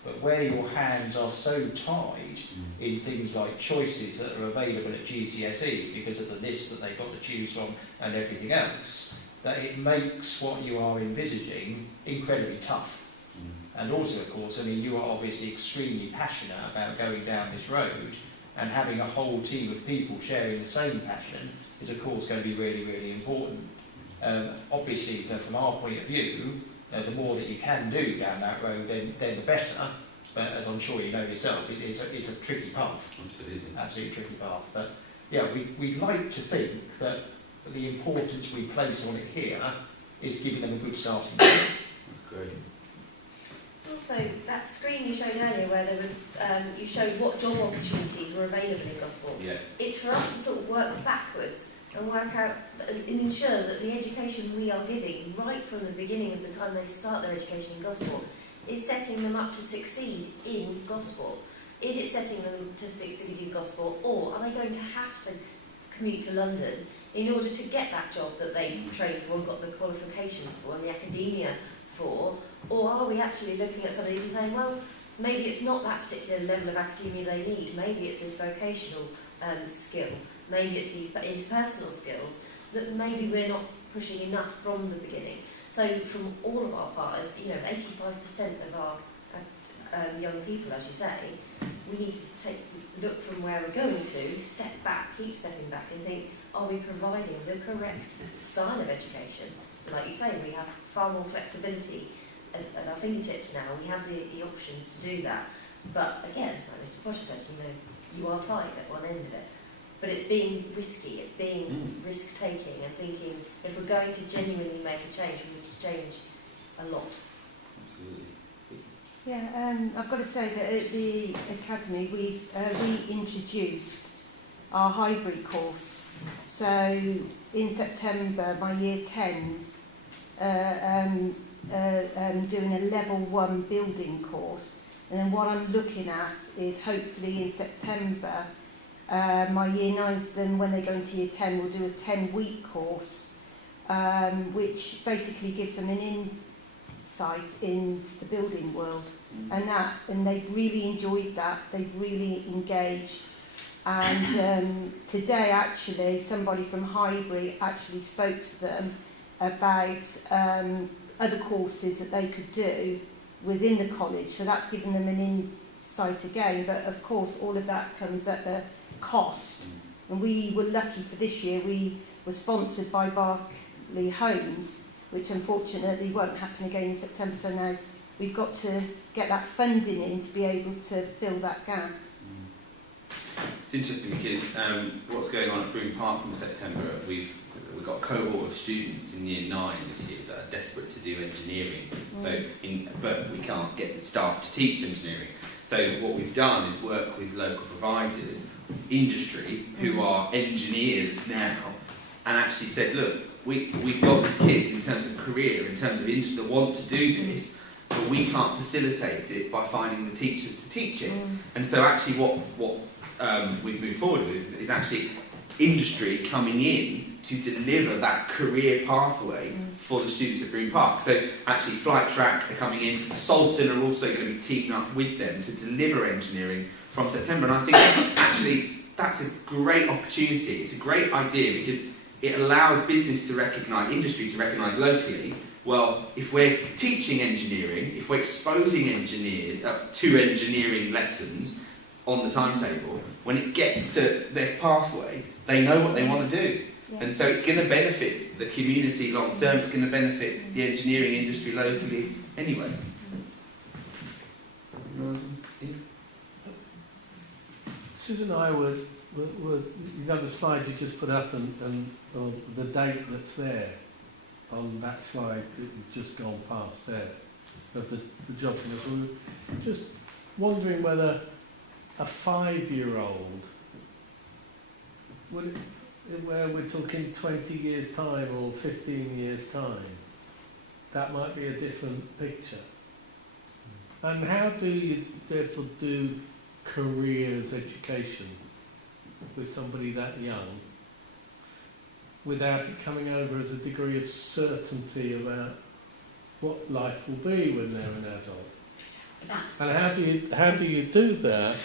but where your hands are so tied in things like choices that are available at GCSE because of the list that they've got to choose from and everything else, that it makes what you are envisaging incredibly tough. And also, of course, I mean, you are obviously extremely passionate about going down this road, and having a whole team of people sharing the same passion is, of course, going to be really, really important. Obviously, from our point of view, the more that you can do down that road, then the better. But as I'm sure you know yourself, it's a tricky path. Absolutely tricky path. But yeah, we like to think that the importance we place on it here is giving them a good starting point. That's great. It's also that screen you showed earlier where there were, you showed what job opportunities were available in Gosport. Yeah. It's for us to sort of work backwards and work out and ensure that the education we are giving right from the beginning of the time they start their education in Gosport is setting them up to succeed in Gosport. Is it setting them to succeed in Gosport, or are they going to have to commute to London in order to get that job that they've trained for and got the qualifications for and the academia for? Or are we actually looking at some of these and saying, well, maybe it's not that particular level of academia they need, maybe it's this vocational skill, maybe it's these interpersonal skills that maybe we're not pushing enough from the beginning. So from all of our partners, 85% of our young people, as you say, we need to look from where we're going to, step back, keep stepping back and think, are we providing the correct style of education? And like you say, we have far more flexibility at our fingertips now. We have the options to do that. But again, like Mr. Posh says, you are tied at one end of it. But it's being risky, it's being risk-taking and thinking, if we're going to genuinely make a change, we need to change a lot. Absolutely. Yeah, I've got to say that at the Academy we introduced our hybrid course. So in September, my year 10s doing a level 1 building course, And then what I'm looking at is hopefully in September, my year 9s, then when they go into year 10, will do a 10-week course, which basically gives them an insight in the building world. And they've really enjoyed that, they've really engaged. And today actually somebody from Highbury actually spoke to them about other courses that they could do within the college, so that's given them an insight again, but of course all of that comes at a cost. And we were lucky for this year, we were sponsored by Berkeley Homes, which unfortunately won't happen again in September, so now we've got to get that funding in to be able to fill that gap. It's interesting because what's going on at Brune Park from September, we've got a cohort of students in year 9 this year that are desperate to do engineering. But we can't get the staff to teach engineering. So what we've done is work with local providers, industry, who are engineers now, and actually said, look, we've got these kids in terms of career, in terms of industry that want to do this, but we can't facilitate it by finding the teachers to teach it. And so actually what we've moved forward with is actually industry coming in to deliver that career pathway for the students at Brune Park. So actually Flight Track are coming in, Salton are also going to be teaming up with them to deliver engineering from September. And I think actually that's a great opportunity, it's a great idea because it allows business to recognise, industry to recognise locally, well, if we're teaching engineering, if we're exposing engineers to engineering lessons on the timetable, when it gets to their pathway, they know what they want to do. Yeah. And so it's going to benefit the community long term, it's going to benefit the engineering industry locally anyway. Susan and I were the other slide you just put up and the date that's there on that slide that you've just gone past there of the jobs in this. We were just wondering whether a 5-year-old, where we're talking 20 years time or 15 years time, that might be a different picture. And how do you therefore do careers education with somebody that young without it coming over as a degree of certainty about what life will be when they're an adult? And how do you do that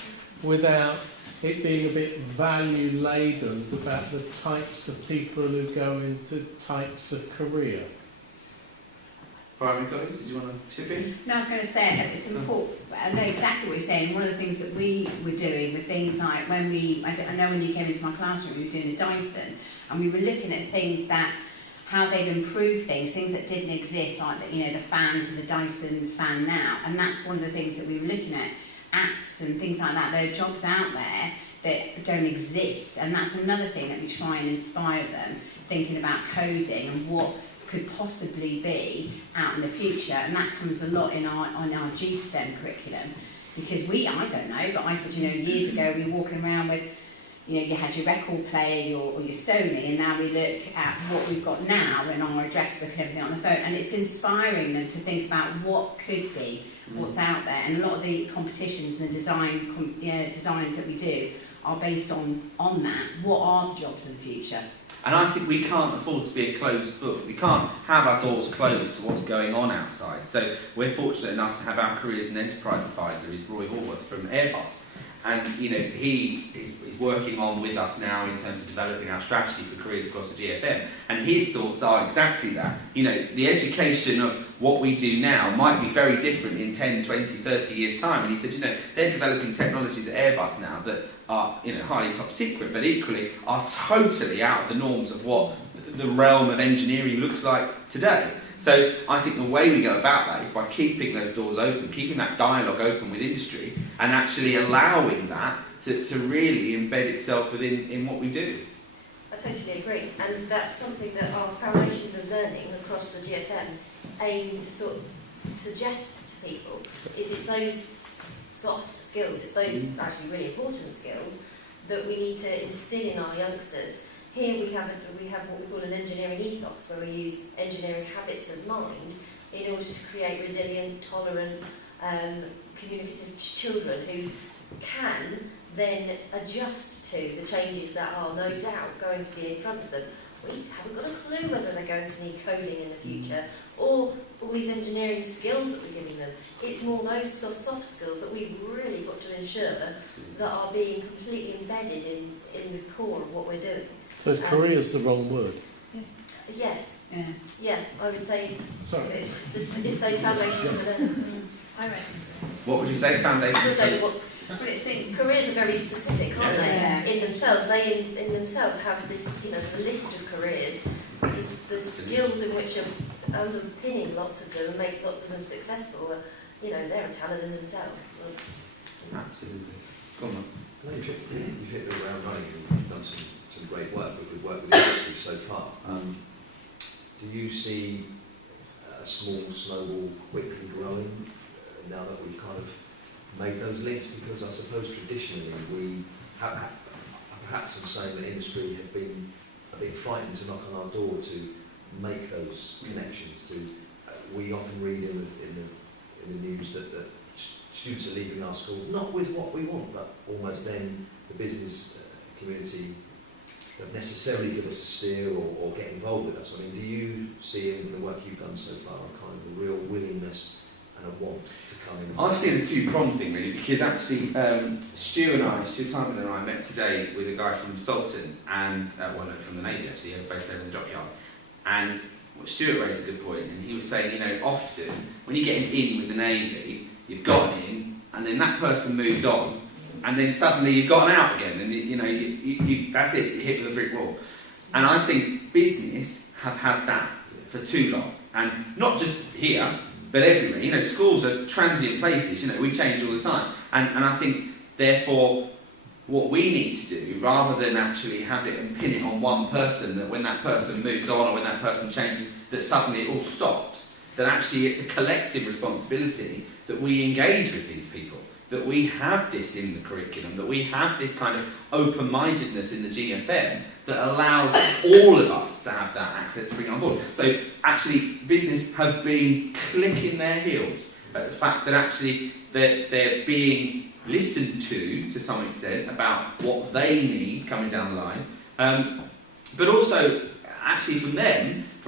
without it being a bit value laden about the types of people who go into types of career? Primary colleagues, did you want to chip in? No, I was going to say it's important. I know exactly what you're saying. One of the things that we were doing with things like when I know when you came into my classroom, we were doing the Dyson, and we were looking at things that how they've improved things that didn't exist, like the fan to the Dyson fan now, and that's one of the things that we were looking at. Apps and things like that. There are jobs out there that don't exist, and that's another thing that we try and inspire them, thinking about coding and what could possibly be out in the future, and that comes a lot in our GSTEM curriculum, because I don't know, but I said, years ago we were walking around with, you had your record player or your Sony, and now we look at what we've got now in our address book and everything on the phone, and it's inspiring them to think about what could be, what's out there, and a lot of the competitions and the designs that we do are based on that. What are the jobs of the future? And I think we can't afford to be a closed book. We can't have our doors closed to what's going on outside. So we're fortunate enough to have our careers and enterprise advisor is Roy Horworth from Airbus. And he is working on with us now in terms of developing our strategy for careers across the GFM. And his thoughts are exactly that. The education of what we do now might be very different in 10, 20, 30 years' time. And he said, they're developing technologies at Airbus now that are highly top secret, but equally are totally out of the norms of what the realm of engineering looks like today. So I think the way we go about that is by keeping those doors open, keeping that dialogue open with industry, and actually allowing that to really embed itself within what we do. I totally agree, and that's something that our foundations of learning across the GFM aim to sort of suggest to people, is it's those soft skills, it's those actually really important skills that we need to instill in our youngsters. Here we have what we call an engineering ethos, where we use engineering habits of mind in order to create resilient, tolerant, communicative children who can then adjust to the changes that are no doubt going to be in front of them. We haven't got a clue whether they're going to need coding in the future or all these engineering skills that we're giving them. It's more those sort of soft skills that we've really got to ensure that are being completely embedded in the core of what we're doing. So is career is the wrong word? Yes. Yeah. Yeah, I would say Sorry. it's those foundations that are... I reckon so. What would you say, foundations? But it's in Careers are very specific, aren't Yeah. they? In themselves, they in themselves have this, the list of careers, the skills in which are underpinning lots of them and make lots of them successful. They're a talent in themselves. Absolutely. Go on, I know you've hit the ground running and you've done some great work, but good work with the industry so far. Do you see a small snowball quickly growing now that we've kind of made those links? Because I suppose traditionally we have, perhaps in saying the industry have been a bit frightened to knock on our door to make those connections. We often read in the news that students are leaving our schools not with what we want, but almost then the business community don't necessarily give us a steer or get involved with us. I mean, do you see in the work you've done so far a kind of a real willingness and a want to come in? I've seen a two-pronged thing really, because actually Stuart Tymon and I met today with a guy from Salton and from the Navy actually, based over in the dockyard. And Stuart raised a good point, and he was saying, often when you get in with the Navy, you've got in, and then that person moves on, and then suddenly you've gotten out again, and you that's it, you hit with a brick wall. And I think business have had that for too long, and not just here, but everywhere. Schools are transient places. We change all the time, and I think therefore what we need to do, rather than actually have it and pin it on one person, that when that person moves on or when that person changes, that suddenly it all stops, that actually it's a collective responsibility that we engage with these people, that we have this in the curriculum, that we have this kind of open-mindedness in the GFM that allows all of us to have that access to bring it on board. So actually business have been clicking their heels at the fact that actually they're being listened to some extent about what they need coming down the line, but also actually from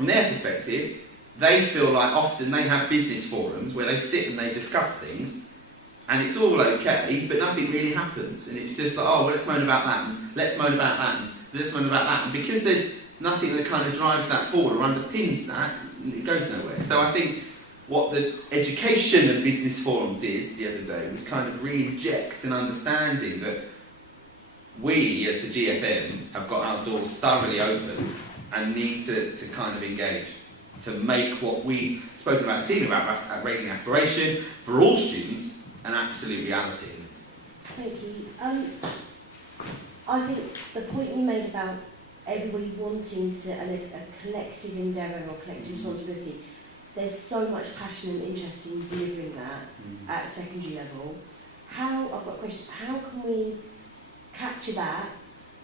their perspective, they feel like often they have business forums where they sit and they discuss things, and it's all okay, but nothing really happens, and it's just like, well, let's moan about that, and let's moan about that, and let's moan about that, and because there's nothing that kind of drives that forward or underpins that, it goes nowhere. So I think what the Education and Business Forum did the other day was kind of re-inject an understanding that we, as the GFM, have got our doors thoroughly open and need to kind of engage, to make what we spoke about this evening about raising aspiration for all students an absolute reality. Thank you. I think the point you made about everybody wanting to, and a collective endeavour or collective responsibility, there's so much passion and interest in delivering that at secondary level. I've got a question, how can we capture that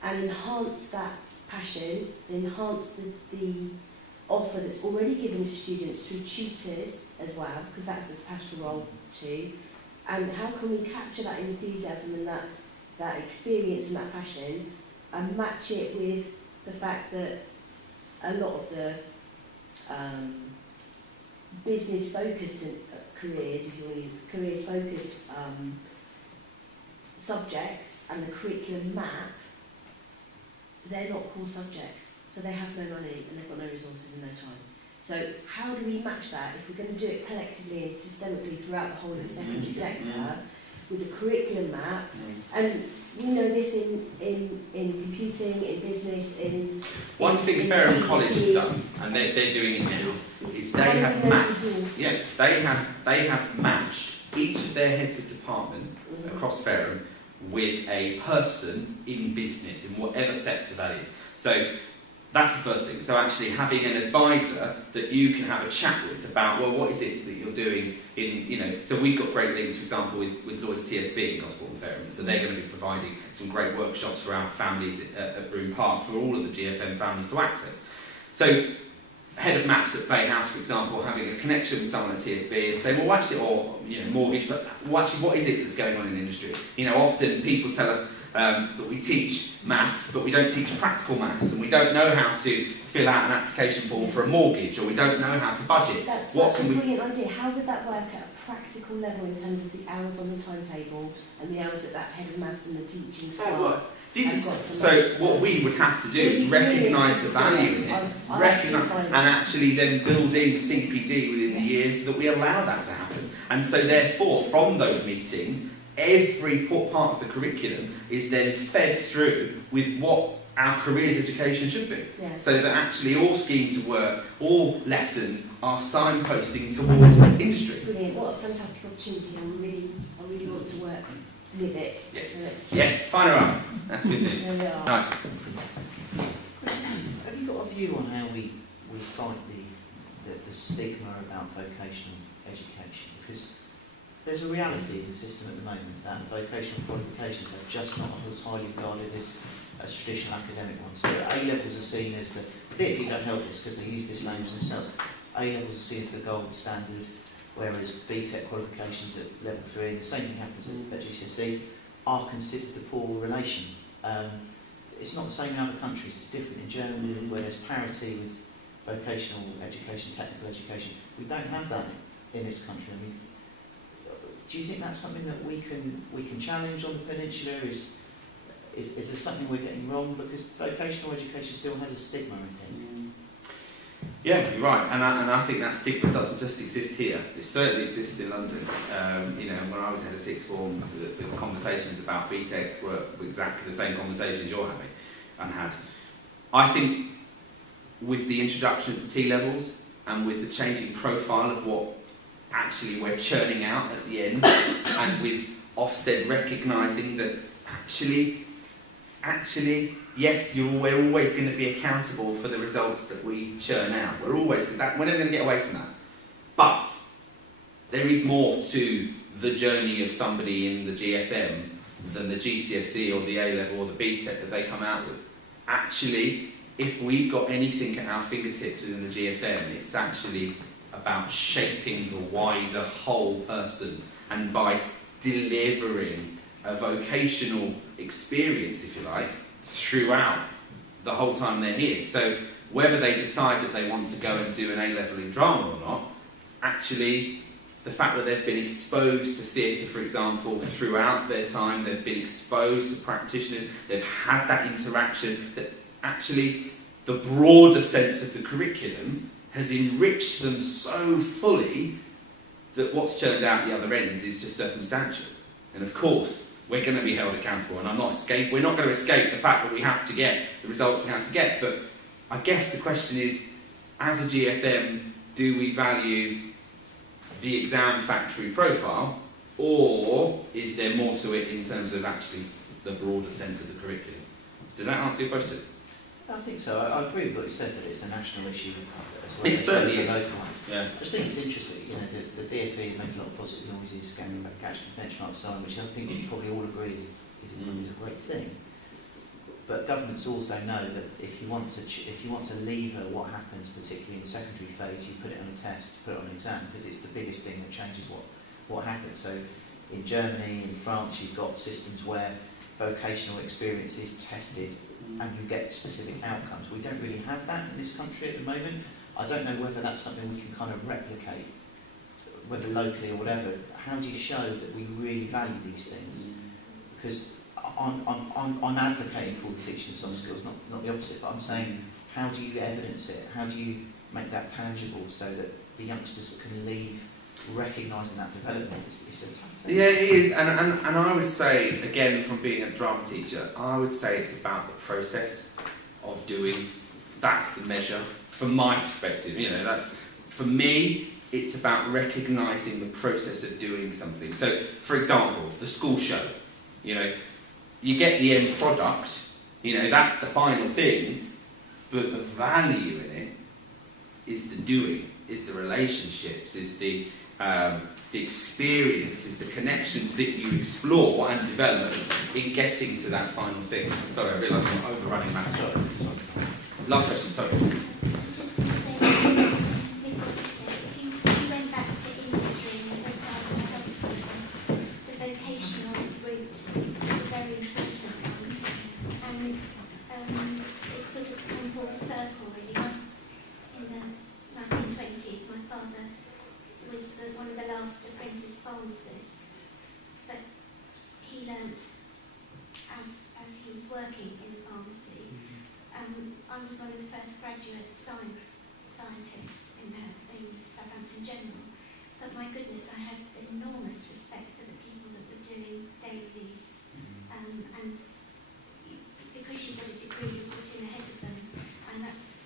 and enhance that passion, enhance the offer that's already given to students through tutors as well, because that's this pastoral role too, and how can we capture that enthusiasm and that experience and that passion and match it with the fact that a lot of the business-focused careers, if you want to use careers-focused subjects and the curriculum map, they're not core subjects, so they have no money and they've got no resources and no time. So how do we match that if we're going to do it collectively and systemically throughout the whole of the secondary sector with a curriculum map? And we know this in computing, in business, in one thing Fareham College has done, and they're doing it now, is they have matched. Yes, they have matched each of their heads of department across Fareham with a person in business in whatever sector that is. So that's the first thing. So actually having an advisor that you can have a chat with about, well, what is it that you're doing in, so we've got great links, for example, with Lloyd's TSB in Gosport and Fareham. So they're going to be providing some great workshops for our families at Brune Park for all of the GFM families to access. So head of maths at Bay House, for example, having a connection with someone at TSB and saying, well, actually, or mortgage, but well, actually, what is it that's going on in the industry? Often people tell us that we teach maths, but we don't teach practical maths, and we don't know how to fill out an application form for a mortgage, or we don't know how to budget. That's What such a can we? brilliant idea. How would that work at a practical level in terms of the hours on the timetable and the hours that head of maths and the teaching staff? What we would have to do is recognise the value in it, and actually then build in CPD within the years so that we allow that to happen. And so therefore, from those meetings, every part of the curriculum is then fed through with what our careers education should be. Yeah. So that actually all schemes of work, all lessons are signposting towards industry. Brilliant. What a fantastic opportunity. I really want to work with it. Yes, sign her up. That's good news. There we are. Nice. Have you got a view on how we fight the stigma about vocational education? Because there's a reality in the system at the moment that vocational qualifications are just not as highly regarded as traditional academic ones. So A-levels are seen as the DFE don't help this because they use this language themselves. A-levels are seen as the gold standard, whereas BTEC qualifications at level 3, and the same thing happens at GCSE, are considered the poor relation. It's not the same in other countries, it's different in Germany where there's parity with vocational education, technical education. We don't have that in this country. I mean, do you think that's something that we can challenge on the peninsula? Is there something we're getting wrong? Because vocational education still has a stigma, I think. Yeah, you're right, and I think that stigma doesn't just exist here. It certainly exists in London. When I was head of sixth form, the conversations about BTECs were exactly the same conversations you're having and had. I think with the introduction of the T-levels and with the changing profile of what actually we're churning out at the end, and with Ofsted recognising that actually, yes, we're always going to be accountable for the results that we churn out. We're never going to get away from that. But there is more to the journey of somebody in the GFM than the GCSE or the A-level or the BTEC that they come out with. Actually, if we've got anything at our fingertips within the GFM, it's actually about shaping the wider whole person, and by delivering a vocational experience, if you like, throughout the whole time they're here. So whether they decide that they want to go and do an A-level in drama or not, actually the fact that they've been exposed to theatre, for example, throughout their time, they've been exposed to practitioners, they've had that interaction, that actually the broader sense of the curriculum has enriched them so fully that what's churned out the other end is just circumstantial. And of course, we're going to be held accountable, and we're not going to escape the fact that we have to get the results we have to get. But I guess the question is, as a GFM, do we value the exam factory profile, or is there more to it in terms of actually the broader sense of the curriculum? Does that answer your question? I think so. I agree with what you said, that it's a national issue as well. It certainly is. Local one. Yeah. I just think it's interesting, the DFE making a lot of positive noises, going back to catching benchmark sign, which I think we probably all agree is a great thing. But governments also know that if you want to lever what happens, particularly in the secondary phase, you put it on a test, put it on an exam, because it's the biggest thing that changes what happens. So in Germany, in France, you've got systems where vocational experience is tested and you get specific outcomes. We don't really have that in this country at the moment. I don't know whether that's something we can kind of replicate, whether locally or whatever. How do you show that we really value these things? Because I'm advocating for teaching some skills, not the opposite, but I'm saying, how do you evidence it? How do you make that tangible so that the youngsters can leave recognising that development? It's a tough thing. Yeah, it is, and I would say, again, from being a drama teacher, I would say it's about the process of doing. That's the measure, from my perspective. For me, it's about recognising the process of doing something. So, for example, the school show. You get the end product. That's the final thing, but the value in it is the doing, is the relationships, is the experience, is the connections that you explore and develop in getting to that final thing. Sorry, I realise I'm overrunning that. Sorry. Last question, sorry. Just to say, working in a pharmacy. I was one of the first graduate scientists in Southampton General, but my goodness, I had enormous respect for the people that were doing dailies, and because you've got a degree, you're put in ahead of them, and that's,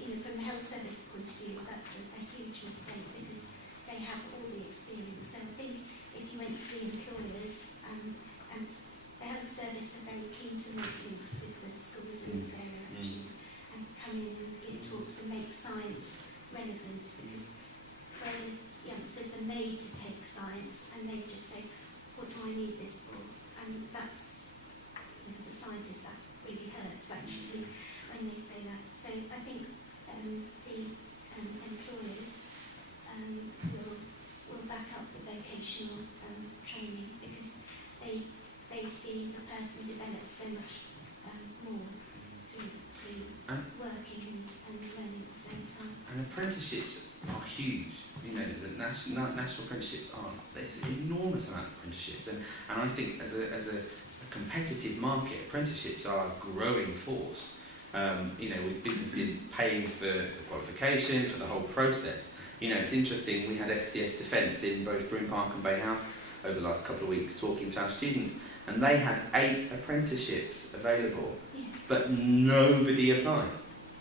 from the health service point of view, that's a huge mistake because they have all the experience. So I think if you went to the employers, and the health service are very keen to make links with the schools in this area actually, and come in and give talks and make science relevant, because where the youngsters are made to take science and they just say, what do I need this for? And that's, as a scientist, that really hurts actually when they say that. So I think the employers will back up the vocational training, because they see the person develop so much more through working and learning at the same time. And apprenticeships are huge. The national apprenticeships there's an enormous amount of apprenticeships, and I think as a competitive market, apprenticeships are a growing force. With businesses paying for the qualification, for the whole process. It's interesting, we had STS Defence in both Brune Park and Bay House over the last couple of weeks talking to our students, and they had 8 apprenticeships available, but nobody applied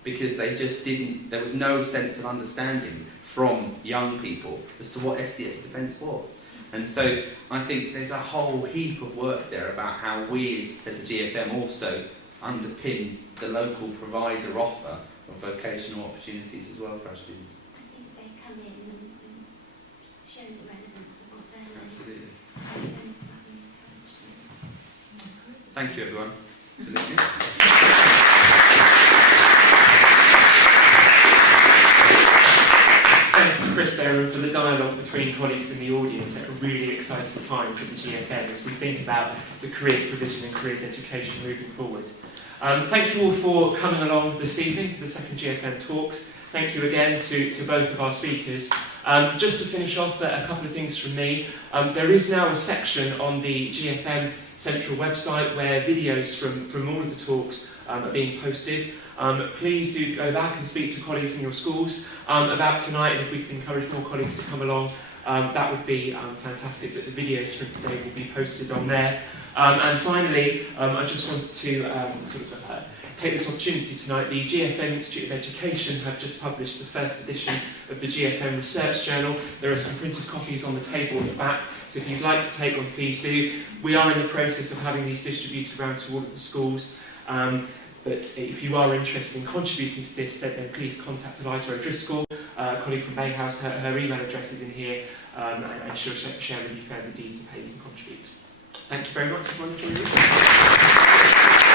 because they just didn't, there was no sense of understanding from young people as to what STS Defence was. And so I think there's a whole heap of work there about how we as the GFM also underpin the local provider offer of vocational opportunities as well for our students. I think they come in and show the relevance of what they're learning. Absolutely. And that will encourage them. Thank you everyone for listening. Thanks to Chris there and for the dialogue between colleagues in the audience at a really exciting time for the GFM as we think about the careers provision and careers education moving forward. Thank you all for coming along this evening to the second GFM Talks. Thank you again to both of our speakers. Just to finish off, a couple of things from me. There is now a section on the GFM Central website where videos from all of the talks are being posted. Please do go back and speak to colleagues in your schools about tonight, and if we can encourage more colleagues to come along, that would be fantastic, that the videos from today will be posted on there. And finally, I just wanted to take this opportunity tonight. The GFM Institute of Education have just published the first edition of the GFM Research Journal. There are some printed copies on the table at the back, so if you'd like to take one, please do. We are in the process of having these distributed around to all of the schools. But if you are interested in contributing to this, then please contact Eliza O'Driscoll, a colleague from Bay House. Her email address is in here, and she'll share with you further details of how you can contribute. Thank you very much. Everyone enjoy your evening.